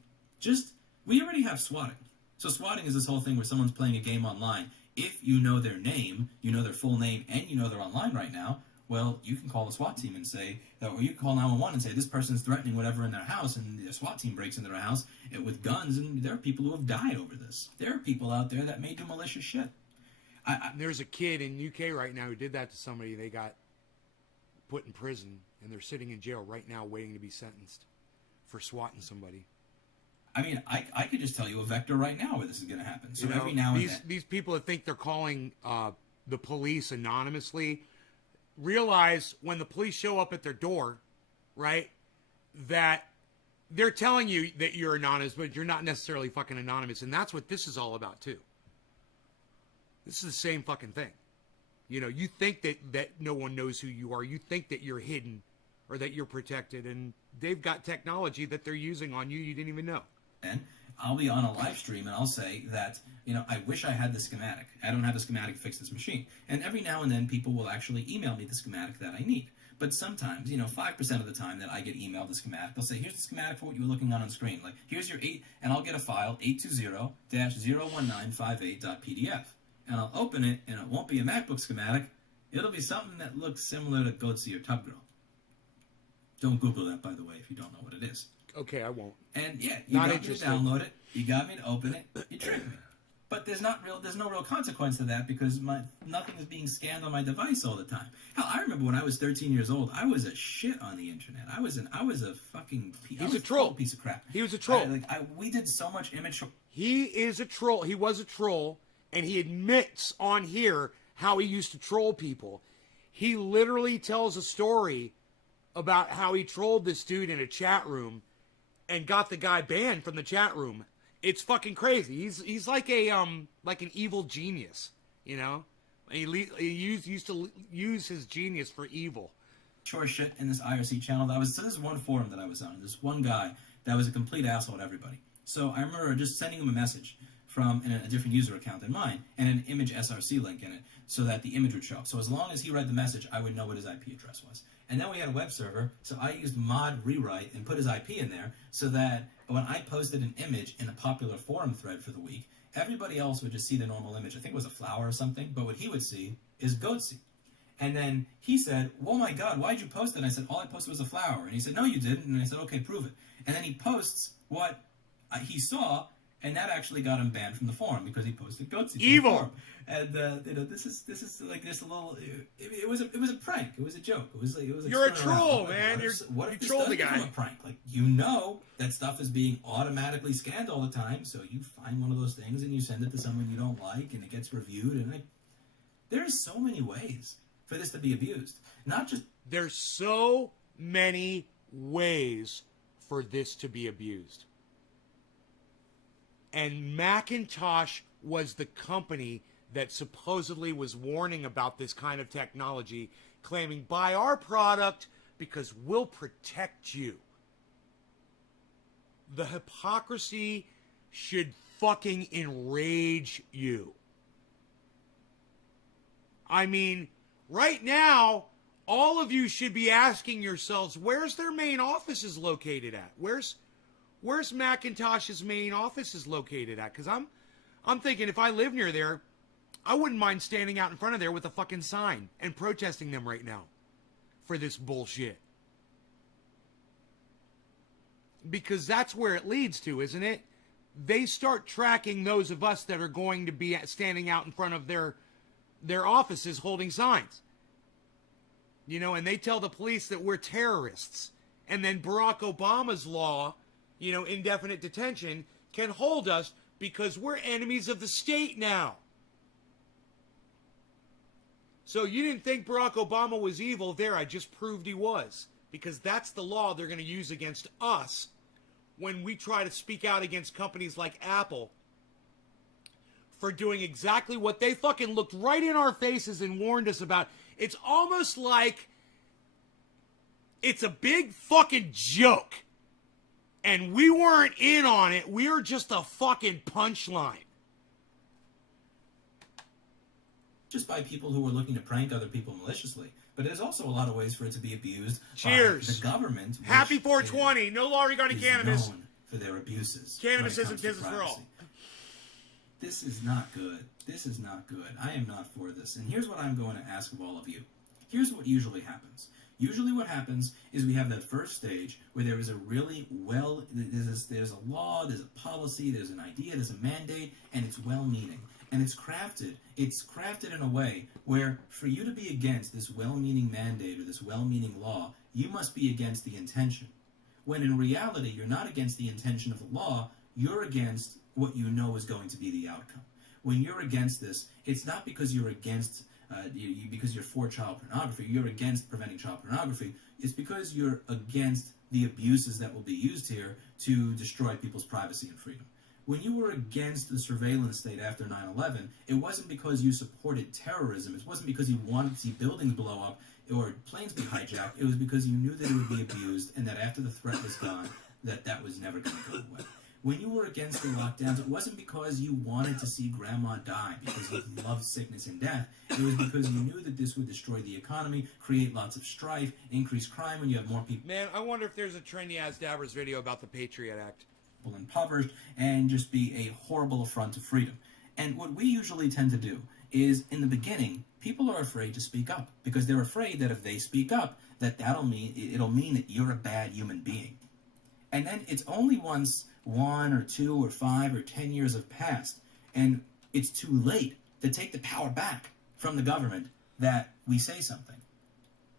We already have swatting. So swatting is this whole thing where someone's playing a game online. If you know their name, you know their full name, and you know they're online right now, well, you can call the SWAT team and say, or you can call 911 and say, this person's threatening whatever in their house, and the SWAT team breaks into their house with guns, and there are people who have died over this. There are people out there that may do malicious shit. There's a kid in UK right now who did that to somebody. They got put in prison, and they're sitting in jail right now waiting to be sentenced for swatting somebody. I mean, I could just tell you a vector right now where this is going to happen. So every now and then... These people that think they're calling the police anonymously realize when the police show up at their door, right, that they're telling you that you're anonymous, but you're not necessarily fucking anonymous. And that's what this is all about, too. This is the same fucking thing. You know, you think that no one knows who you are. You think that you're hidden or that you're protected. And they've got technology that they're using on you didn't even know. And I'll be on a live stream and I'll say that, you know, I wish I had the schematic. I don't have the schematic to fix this machine. And every now and then people will actually email me the schematic that I need. But sometimes, you know, 5% of the time that I get emailed the schematic, they'll say, here's the schematic for what you were looking on screen. Like, here's your and I'll get a file, 820-01958.pdf. And I'll open it, and it won't be a MacBook schematic. It'll be something that looks similar to Goatsy or Tub Girl. Don't Google that, by the way, if you don't know what it is. Okay, I won't. And yeah, you got me to download it. You got me to open it. You tricked me. But there's no real consequence to that because nothing is being scanned on my device all the time. Hell, I remember when I was 13 years old, I was a shit on the internet. I was a fucking troll piece of crap. He was a troll. We did so much image. He is a troll. He was a troll, and he admits on here how he used to troll people. He literally tells a story about how he trolled this dude in a chat room and got the guy banned from the chat room. It's fucking crazy. He's like an evil genius, you know. He used to use his genius for evil. Sure shit in this IRC channel. So this is one forum that I was on. This one guy that was a complete asshole to everybody. So I remember just sending him a message from a different user account than mine and an image SRC link in it so that the image would show up. So as long as he read the message, I would know what his IP address was. And then we had a web server, so I used mod rewrite and put his IP in there so that when I posted an image in a popular forum thread for the week, everybody else would just see the normal image. I think it was a flower or something, but what he would see is Goatsy. And then he said, oh my God, why'd you post it? And I said, all I posted was a flower. And he said, no, you didn't. And I said, okay, prove it. And then he posts what he saw, And that actually got him banned from the forum because he posted goatsies. Evil. And this is like just a little. It was a prank. It was a joke. It was like You're a screwing around. troll, Like, man. What You if this trolled does the guy. become a prank? Like, you know that stuff is being automatically scanned all the time, so you find one of those things and you send it to someone you don't like, and it gets reviewed. And there's so many ways for this to be abused. Not just There's so many ways for this to be abused. And Macintosh was the company that supposedly was warning about this kind of technology, claiming, buy our product because we'll protect you. The hypocrisy should fucking enrage you. I mean, right now, all of you should be asking yourselves, where's their main offices located at? Where's Macintosh's main offices located at? Because I'm thinking if I live near there, I wouldn't mind standing out in front of there with a fucking sign and protesting them right now for this bullshit. Because that's where it leads to, isn't it? They start tracking those of us that are going to be standing out in front of their offices holding signs. You know, and they tell the police that we're terrorists. And then Barack Obama's law, you know, indefinite detention, can hold us because we're enemies of the state now. So you didn't think Barack Obama was evil? There, I just proved he was. Because that's the law they're going to use against us when we try to speak out against companies like Apple for doing exactly what they fucking looked right in our faces and warned us about. It's almost like it's a big fucking joke. And we weren't in on it. We were just a fucking punchline. just by people who are looking to prank other people maliciously, but there's also a lot of ways for it to be abused Cheers. by the government. Happy 420. No law regarding cannabis. Known for their abuses. Cannabis when it isn't comes to business for all. privacy. This is not good. This is not good. I am not for this. And here's what I'm going to ask of all of you. Here's what usually happens. Usually what happens is we have that first stage where there is a really there's a law, there's a policy, there's an idea, there's a mandate, and it's well-meaning. And it's crafted in a way where for you to be against this well-meaning mandate or this well-meaning law, you must be against the intention. When in reality, you're not against the intention of the law, you're against what you know is going to be the outcome. When you're against this, it's not because you're against because you're for child pornography, you're against preventing child pornography. It's because you're against the abuses that will be used here to destroy people's privacy and freedom. When you were against the surveillance state after 9/11, it wasn't because you supported terrorism. It wasn't because you wanted to see buildings blow up or planes be hijacked. It was because you knew that it would be abused and that after the threat was gone, that was never going to go away. When you were against the lockdowns, it wasn't because you wanted to see grandma die, because you loved sickness and death. It was because you knew that this would destroy the economy, create lots of strife, increase crime when you have more people. Man, I wonder if there's a trendy As Dabbers video about the Patriot Act. Impoverished, and just be a horrible affront to freedom. And what we usually tend to do is, in the beginning, people are afraid to speak up, because they're afraid that if they speak up, it'll mean that you're a bad human being. And then it's only once 1 or 2 or 5 or 10 years have passed, and it's too late to take the power back from the government that we say something.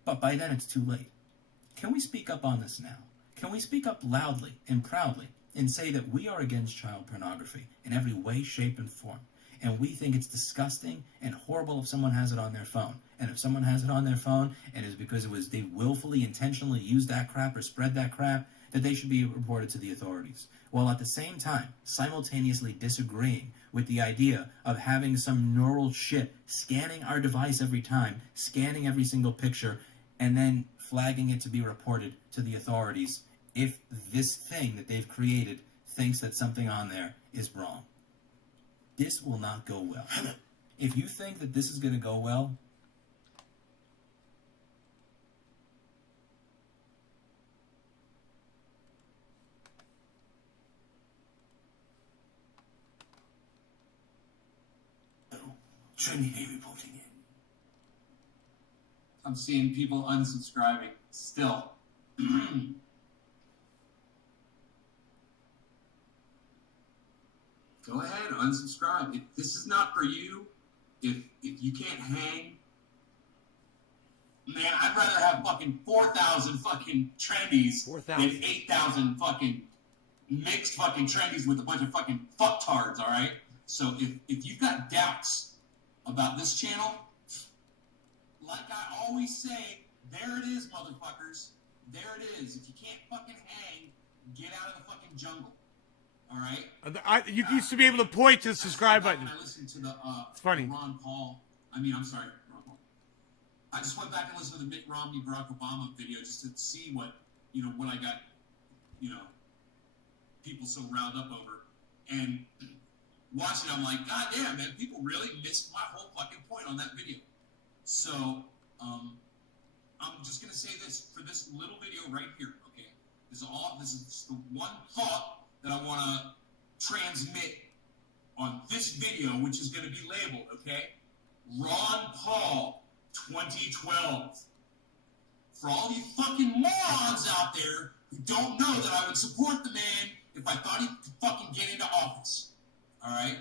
But by then it's too late. Can we speak up on this now? Can we speak up loudly and proudly and say that we are against child pornography in every way, shape, and form? And we think it's disgusting and horrible if someone has it on their phone. And if someone has it on their phone and it's because they willfully, intentionally used that crap or spread that crap, that they should be reported to the authorities. While at the same time, simultaneously disagreeing with the idea of having some neural chip scanning our device every time, scanning every single picture, and then flagging it to be reported to the authorities if this thing that they've created thinks that something on there is wrong. This will not go well. If you think that this is going to go well, Trinity reporting in. I'm seeing people unsubscribing still. go ahead, unsubscribe. If this is not for you, if you can't hang, man, I'd rather have fucking 4,000 fucking trendies 4,000. than 8,000 fucking mixed fucking trendies with a bunch of fucking fucktards, all right? So if you've got doubts about this channel, like I always say, there it is, motherfuckers. There it is. If you can't fucking hang, get out of the fucking jungle. All right? You used to be able to point to the subscribe button. I listened to the It's funny. Ron Paul. I'm sorry, Ron Paul. I just went back and listened to the Mitt Romney Barack Obama video just to see what I got, people so riled up over. And watching it, I'm like, God damn, man, people really missed my whole fucking point on that video. So, I'm just gonna say this for this little video right here, okay? This is the one thought that I want to transmit on this video, which is going to be labeled, okay? Ron Paul 2012. For all you fucking morons out there who don't know that I would support the man if I thought he could fucking get into office. All right?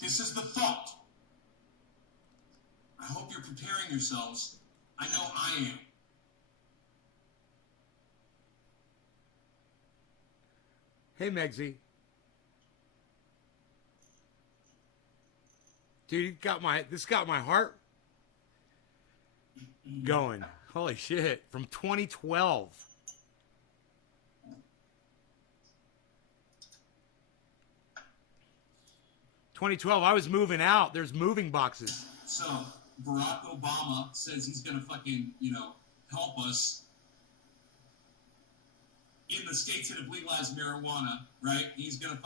This is the thought. I hope you're preparing yourselves. I know I am. Hey, Megsy. Dude, this got my heart going. Holy shit. From 2012. I was moving out. There's moving boxes. So, Barack Obama says he's going to fucking, help us in the states that have legalized marijuana, right? He's gonna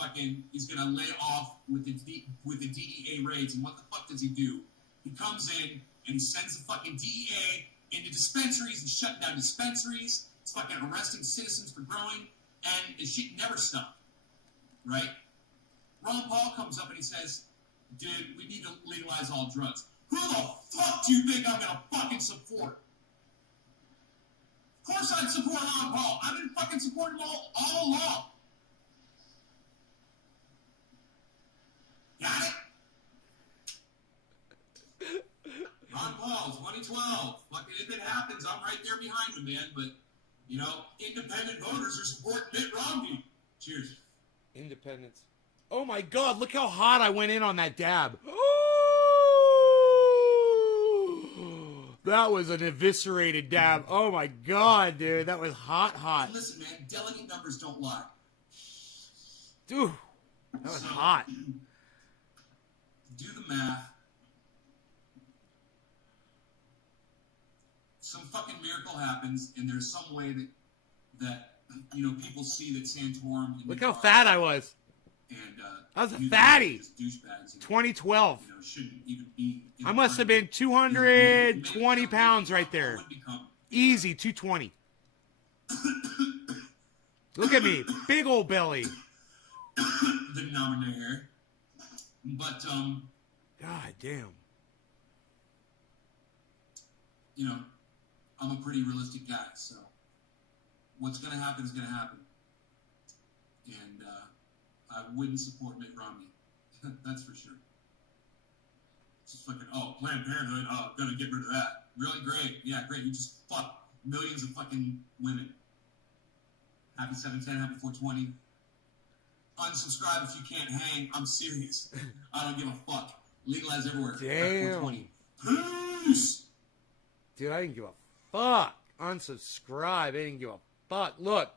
lay off with the DEA raids. And what the fuck does he do? He comes in and he sends the fucking DEA into dispensaries and shutting down dispensaries. It's fucking arresting citizens for growing, and the shit never stopped, right? Ron Paul comes up and he says, dude, we need to legalize all drugs. Who the fuck do you think I'm gonna fucking support? Of course I'd support Ron Paul. I've been fucking supporting him all along. Got it? Ron Paul, 2012. Fucking if it happens, I'm right there behind him, man. But, independent voters are supporting Mitt Romney. Cheers. Independence. Oh my God, look how hot I went in on that dab. That was an eviscerated dab. Oh my God, dude. That was hot. Listen, man, delegate numbers don't lie. Dude, that was hot. Do the math. Some fucking miracle happens, and there's some way that people see that Santorum. Look how fat I was. And I was a fatty. Douchebags, 2012. Shouldn't even be. I must have been 220 pounds right there. Easy, 220. Look at me, big old belly. Denominator. But God damn. I'm a pretty realistic guy, so what's gonna happen is gonna happen. And I wouldn't support Mitt Romney. That's for sure. It's just fucking, Planned Parenthood, gonna get rid of that. Really great. Yeah, great. You just fuck millions of fucking women. Happy 710, happy 420. Unsubscribe if you can't hang. I'm serious. I don't give a fuck. Legalize everywhere. Damn. 420. Peace! Dude, I didn't give a fuck. Unsubscribe. I didn't give a fuck. Look,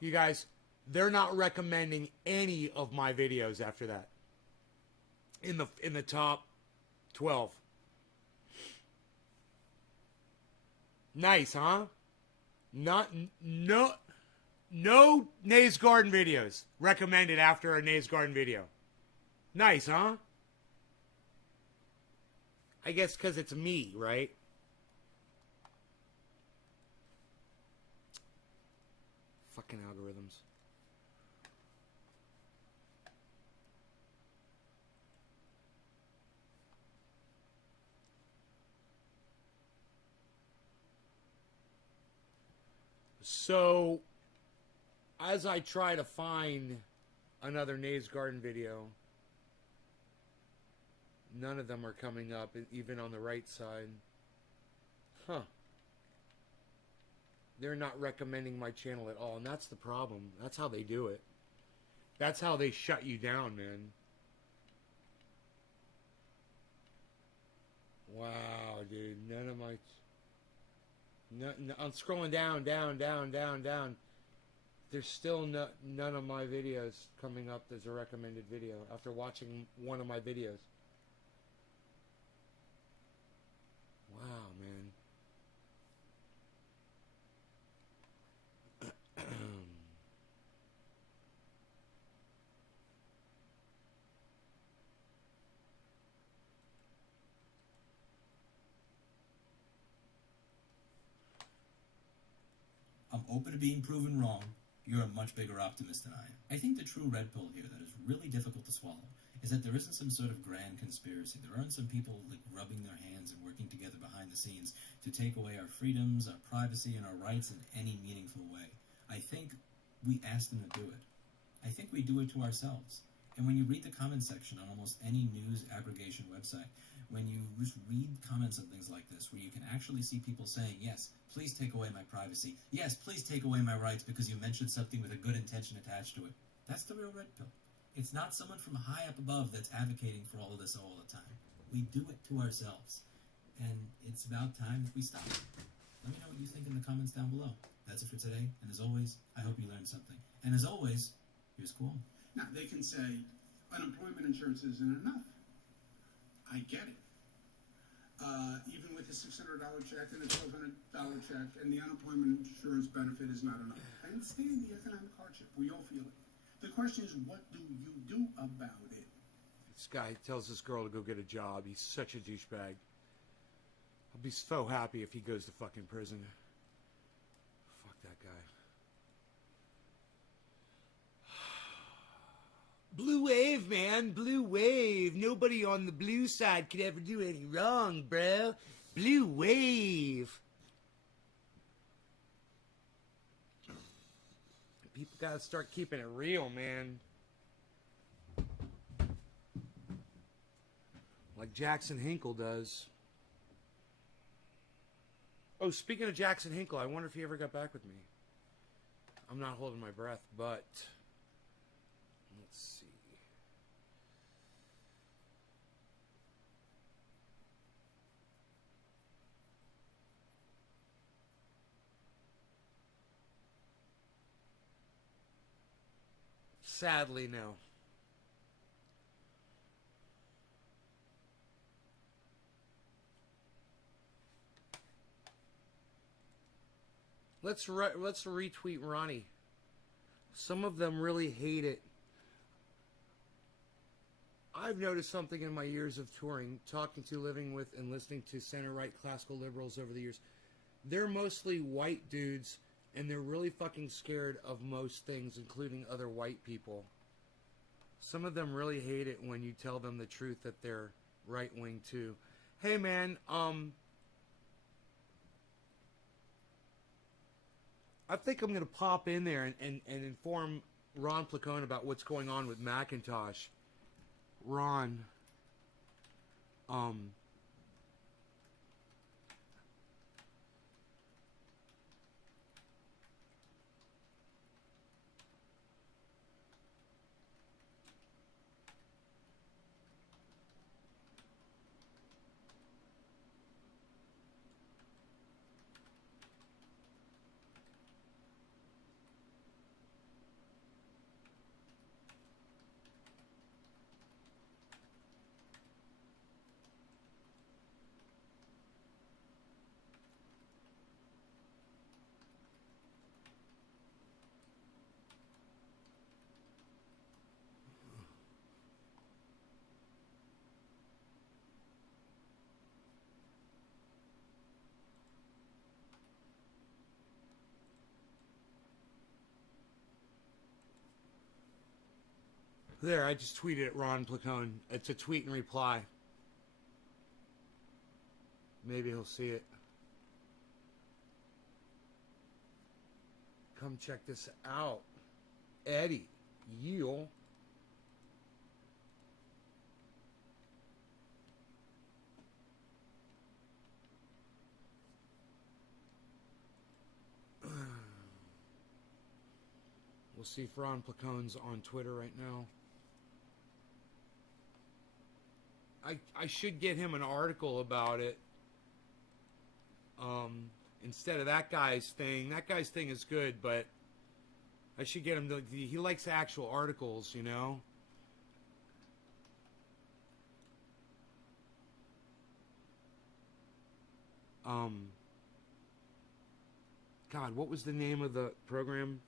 you guys. They're not recommending any of my videos after that. In the top 12. Nice, huh? No Nays Garden videos recommended after a Nays Garden video. Nice, huh? I guess because it's me, right? Fucking algorithms. So, as I try to find another Nave's Garden video. None of them are coming up, even on the right side. Huh. They're not recommending my channel at all, and that's the problem. That's how they do it. That's how they shut you down, man. Wow, dude. None of my... I'm scrolling down. There's still none of my videos coming up as a recommended video after watching one of my videos. Wow, man. I'm open to being proven wrong. You're a much bigger optimist than I am. I think the true red pill here that is really difficult to swallow is that there isn't some sort of grand conspiracy. There aren't some people like rubbing their hands and working together behind the scenes to take away our freedoms, our privacy, and our rights in any meaningful way. I think we ask them to do it. I think we do it to ourselves. And when you read the comments section on almost any news aggregation website, when you just read comments on things like this, where you can actually see people saying, yes, please take away my privacy. Yes, please take away my rights because you mentioned something with a good intention attached to it. That's the real red pill. It's not someone from high up above that's advocating for all of this all the time. We do it to ourselves. And it's about time that we stop. Let me know what you think in the comments down below. That's it for today. And as always, I hope you learned something. And as always, here's Cool. Now, they can say unemployment insurance isn't enough. I get it. Even with a $600 check and a $1,200 check, and the unemployment insurance benefit is not enough. I understand the economic hardship. We all feel it. The question is, what do you do about it? This guy tells this girl to go get a job. He's such a douchebag. I'll be so happy if he goes to fucking prison. Fuck that guy. Blue wave, man. Blue wave. Nobody on the blue side could ever do anything wrong, bro. Blue wave. People gotta start keeping it real, man. Like Jackson Hinkle does. Oh, speaking of Jackson Hinkle, I wonder if he ever got back with me. I'm not holding my breath, but... let's see. Sadly, no. Let's retweet Ronnie. Some of them really hate it. I've noticed something in my years of touring, talking to, living with, and listening to center-right classical liberals over the years. They're mostly white dudes, and they're really fucking scared of most things, including other white people. Some of them really hate it when you tell them the truth that they're right-wing too. Hey man, I think I'm going to pop in there and inform Ron Placone about what's going on with Macintosh. Ron, there, I just tweeted at Ron Placone. It's a tweet and reply. Maybe he'll see it. Come check this out. Eddie Yule We'll see if Ron Placone's on Twitter right now. I should get him an article about it. Instead of that guy's thing. That guy's thing is good, but I should get him to, he likes actual articles, you know? God, what was the name of the program?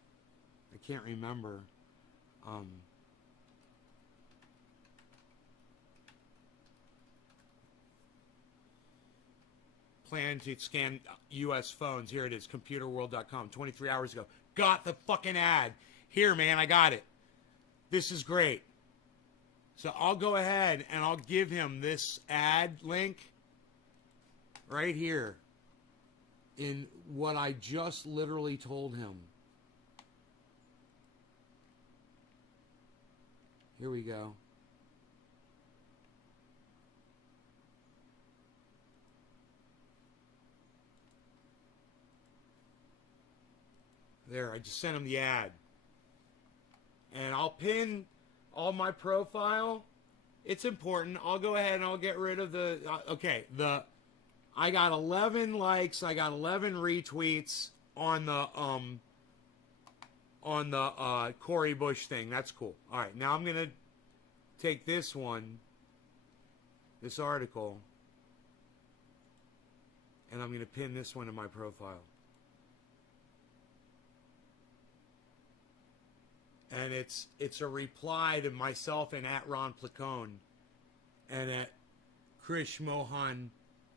I can't remember. Plan to scan U.S. phones. Here it is, computerworld.com, 23 hours ago. Got the fucking ad. Here, man, I got it. This is great. So I'll go ahead and I'll give him this ad link right here in what I just literally told him. Here we go. There, I just sent him the ad. And I'll pin all my profile. It's important. I'll go ahead and I'll get rid of the... okay, I got 11 likes. I got 11 retweets on the Cory Bush thing. That's cool. All right, now I'm going to take this one, this article, and I'm going to pin this one to my profile. And it's a reply to myself and at Ron Placone and at Krish Mohan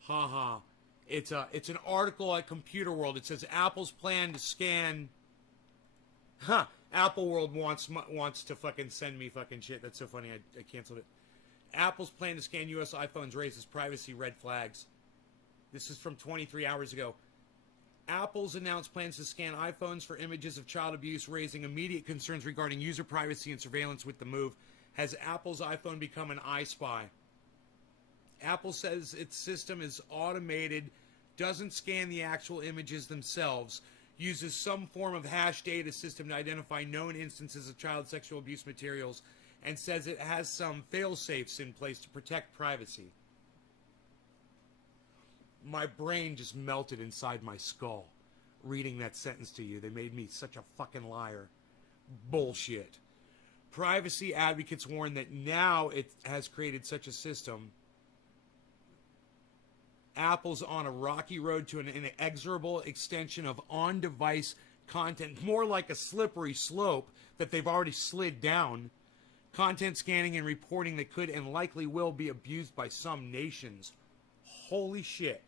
Haha. It's an article at Computer World. It says Apple's plan to scan. Apple World wants to fucking send me fucking shit. That's so funny. I canceled it. Apple's plan to scan U.S. iPhones raises privacy red flags. This is from 23 hours ago. Apple's announced plans to scan iPhones for images of child abuse, raising immediate concerns regarding user privacy and surveillance. With the move, has Apple's iPhone become an iSpy? Apple says its system is automated, doesn't scan the actual images themselves, uses some form of hash data system to identify known instances of child sexual abuse materials, and says it has some fail-safes in place to protect privacy. My brain just melted inside my skull reading that sentence to you. They made me such a fucking liar. Bullshit. Privacy advocates warn that now it has created such a system. Apple's on a rocky road to an inexorable extension of on-device content, more like a slippery slope that they've already slid down. Content scanning and reporting that could and likely will be abused by some nations. Holy shit.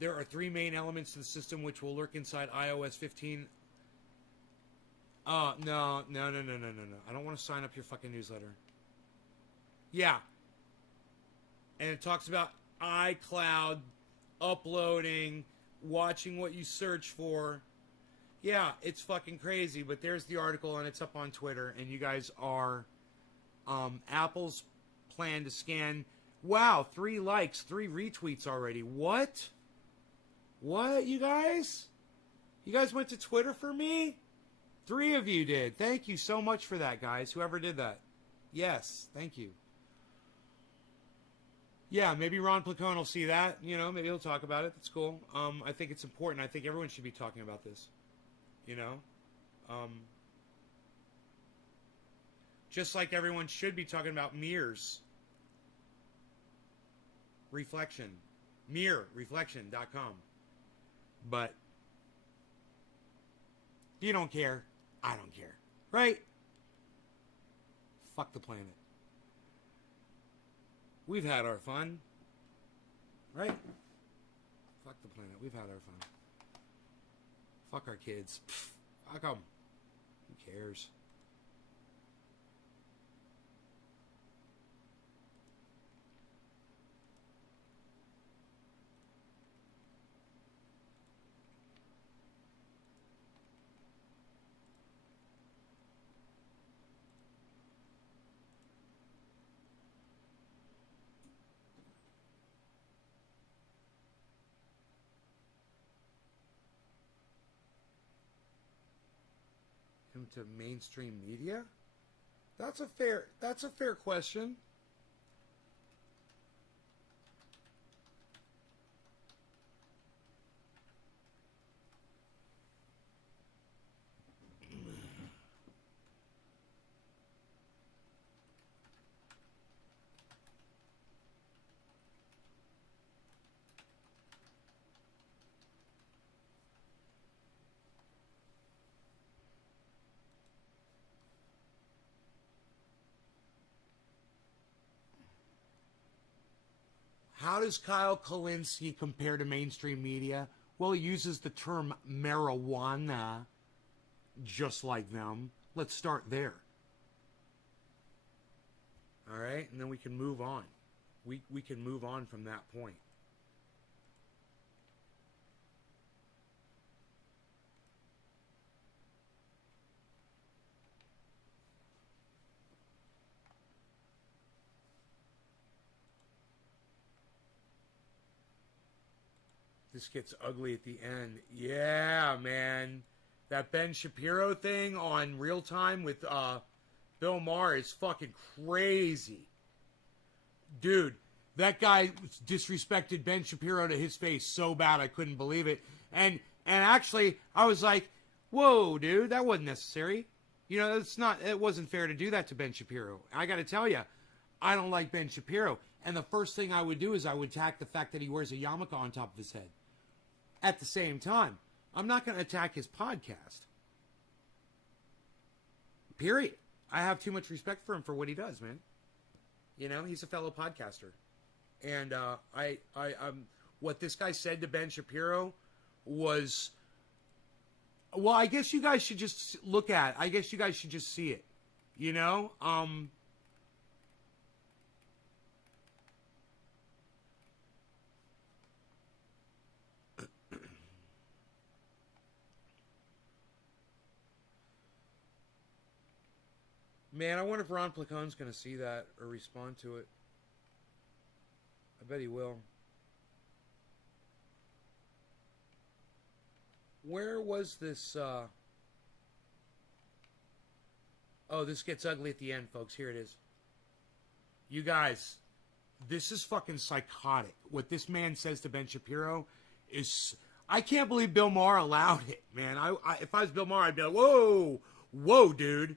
There are three main elements to the system which will lurk inside iOS 15. No. I don't want to sign up your fucking newsletter. Yeah. And it talks about iCloud, uploading, watching what you search for. Yeah, it's fucking crazy. But there's the article, and it's up on Twitter. And you guys are... Apple's plan to scan... Wow, 3 likes, 3 retweets already. What? What, you guys? You guys went to Twitter for me? 3 of you did. Thank you so much for that, guys. Whoever did that. Yes, thank you. Yeah, maybe Ron Placone will see that. You know, maybe he'll talk about it. That's cool. I think it's important. I think everyone should be talking about this. You know? Just like everyone should be talking about mirrors. Reflection. Mirrorreflection.com. But you don't care. I don't care. Right? Fuck the planet. We've had our fun. Right? Fuck the planet. We've had our fun. Fuck our kids. Pfft, fuck them. Who cares? him to mainstream media? That's a fair question. How does Kyle Kalinske compare to mainstream media? Well, he uses the term marijuana just like them. Let's start there. All right, and then we can move on. We can move on from that point. This gets ugly at the end. Yeah, man. That Ben Shapiro thing on Real Time with Bill Maher is fucking crazy. Dude, that guy disrespected Ben Shapiro to his face so bad I couldn't believe it. And actually, I was like, whoa, dude, that wasn't necessary. You know, it wasn't fair to do that to Ben Shapiro. I got to tell you, I don't like Ben Shapiro. And the first thing I would do is I would attack the fact that he wears a yarmulke on top of his head. At the same time, I'm not going to attack his podcast. Period. I have too much respect for him for what he does, man. You know, he's a fellow podcaster. And what this guy said to Ben Shapiro was, well, I guess you guys should just look at it. I guess you guys should just see it. You know? Man, I wonder if Ron Placon's going to see that or respond to it. I bet he will. Where was this? Oh, this gets ugly at the end, folks. Here it is. You guys, this is fucking psychotic. What this man says to Ben Shapiro is... I can't believe Bill Maher allowed it, man. If I was Bill Maher, I'd be like, whoa, dude.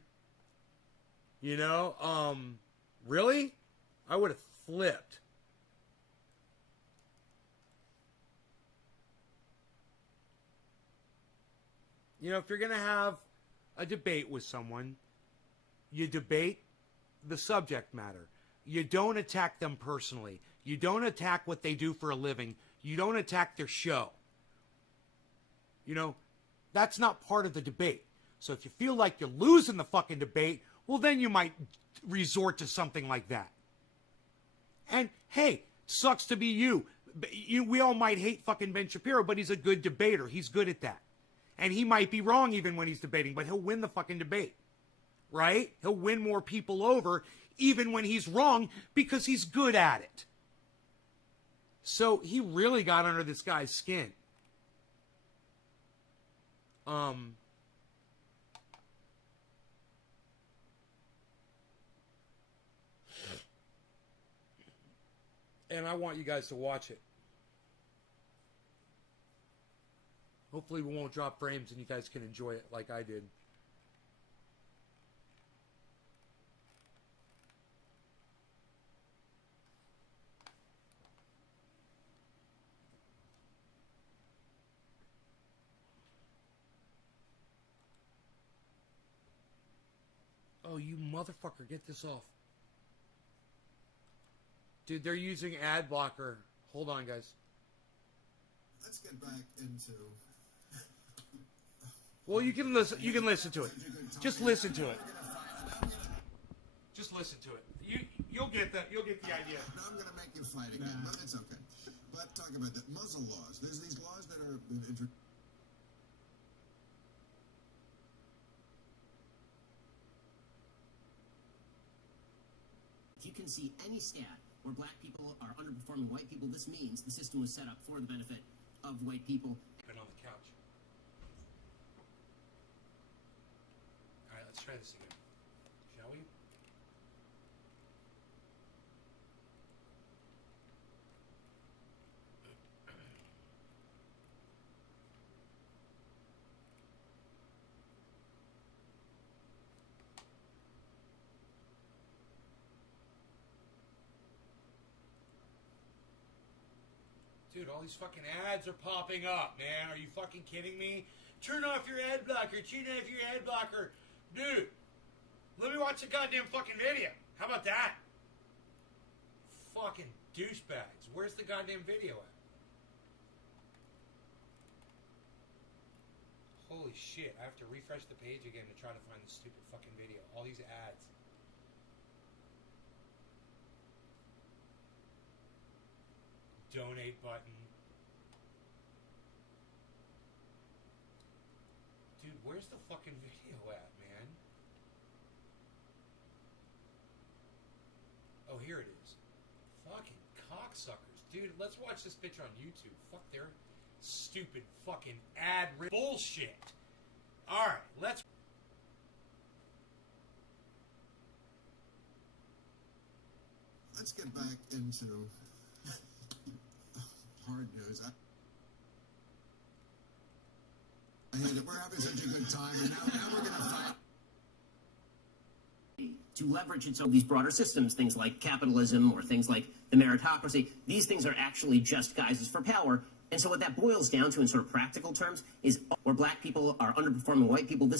You know, really? I would have flipped. You know, if you're going to have a debate with someone, you debate the subject matter. You don't attack them personally. You don't attack what they do for a living. You don't attack their show. You know, that's not part of the debate. So if you feel like you're losing the fucking debate, well, then you might resort to something like that. And, hey, sucks to be you. We all might hate fucking Ben Shapiro, but he's a good debater. He's good at that. And he might be wrong even when he's debating, but he'll win the fucking debate. Right? He'll win more people over even when he's wrong because he's good at it. So he really got under this guy's skin. And I want you guys to watch it. Hopefully we won't drop frames and you guys can enjoy it like I did. Oh, you motherfucker, get this off. Dude, they're using ad blocker. Hold on, guys. Let's get back into... Well, you can listen to it. Just listen to it. Just listen to it. You'll get the idea. No, I'm going to make you fight again, but it's okay. But talk about the muzzle laws. There's these laws that are introduced. If you can see any stat where black people are underperforming white people, this means the system was set up for the benefit of white people. Been on the couch. try this again. Shall we? Dude, all these fucking ads are popping up, man. Are you fucking kidding me? Turn off your ad blocker. Turn off your ad blocker. Dude, let me watch the goddamn fucking video. How about that? Fucking douchebags. Where's the goddamn video at? Holy shit. I have to refresh the page again to try to find the stupid fucking video. All these ads. Donate button. Dude, where's the fucking video at, man? Oh, here it is. Fucking cocksuckers. Dude, let's watch this bitch on YouTube. Fuck their stupid fucking ad bullshit. Alright, let's... Let's get back into hard news. I hate it. We're having such a good time, and now we're going to fight. To leverage its these broader systems, things like capitalism or things like the meritocracy, these things are actually just guises for power. And so what that boils down to in sort of practical terms is where black people are underperforming white people, this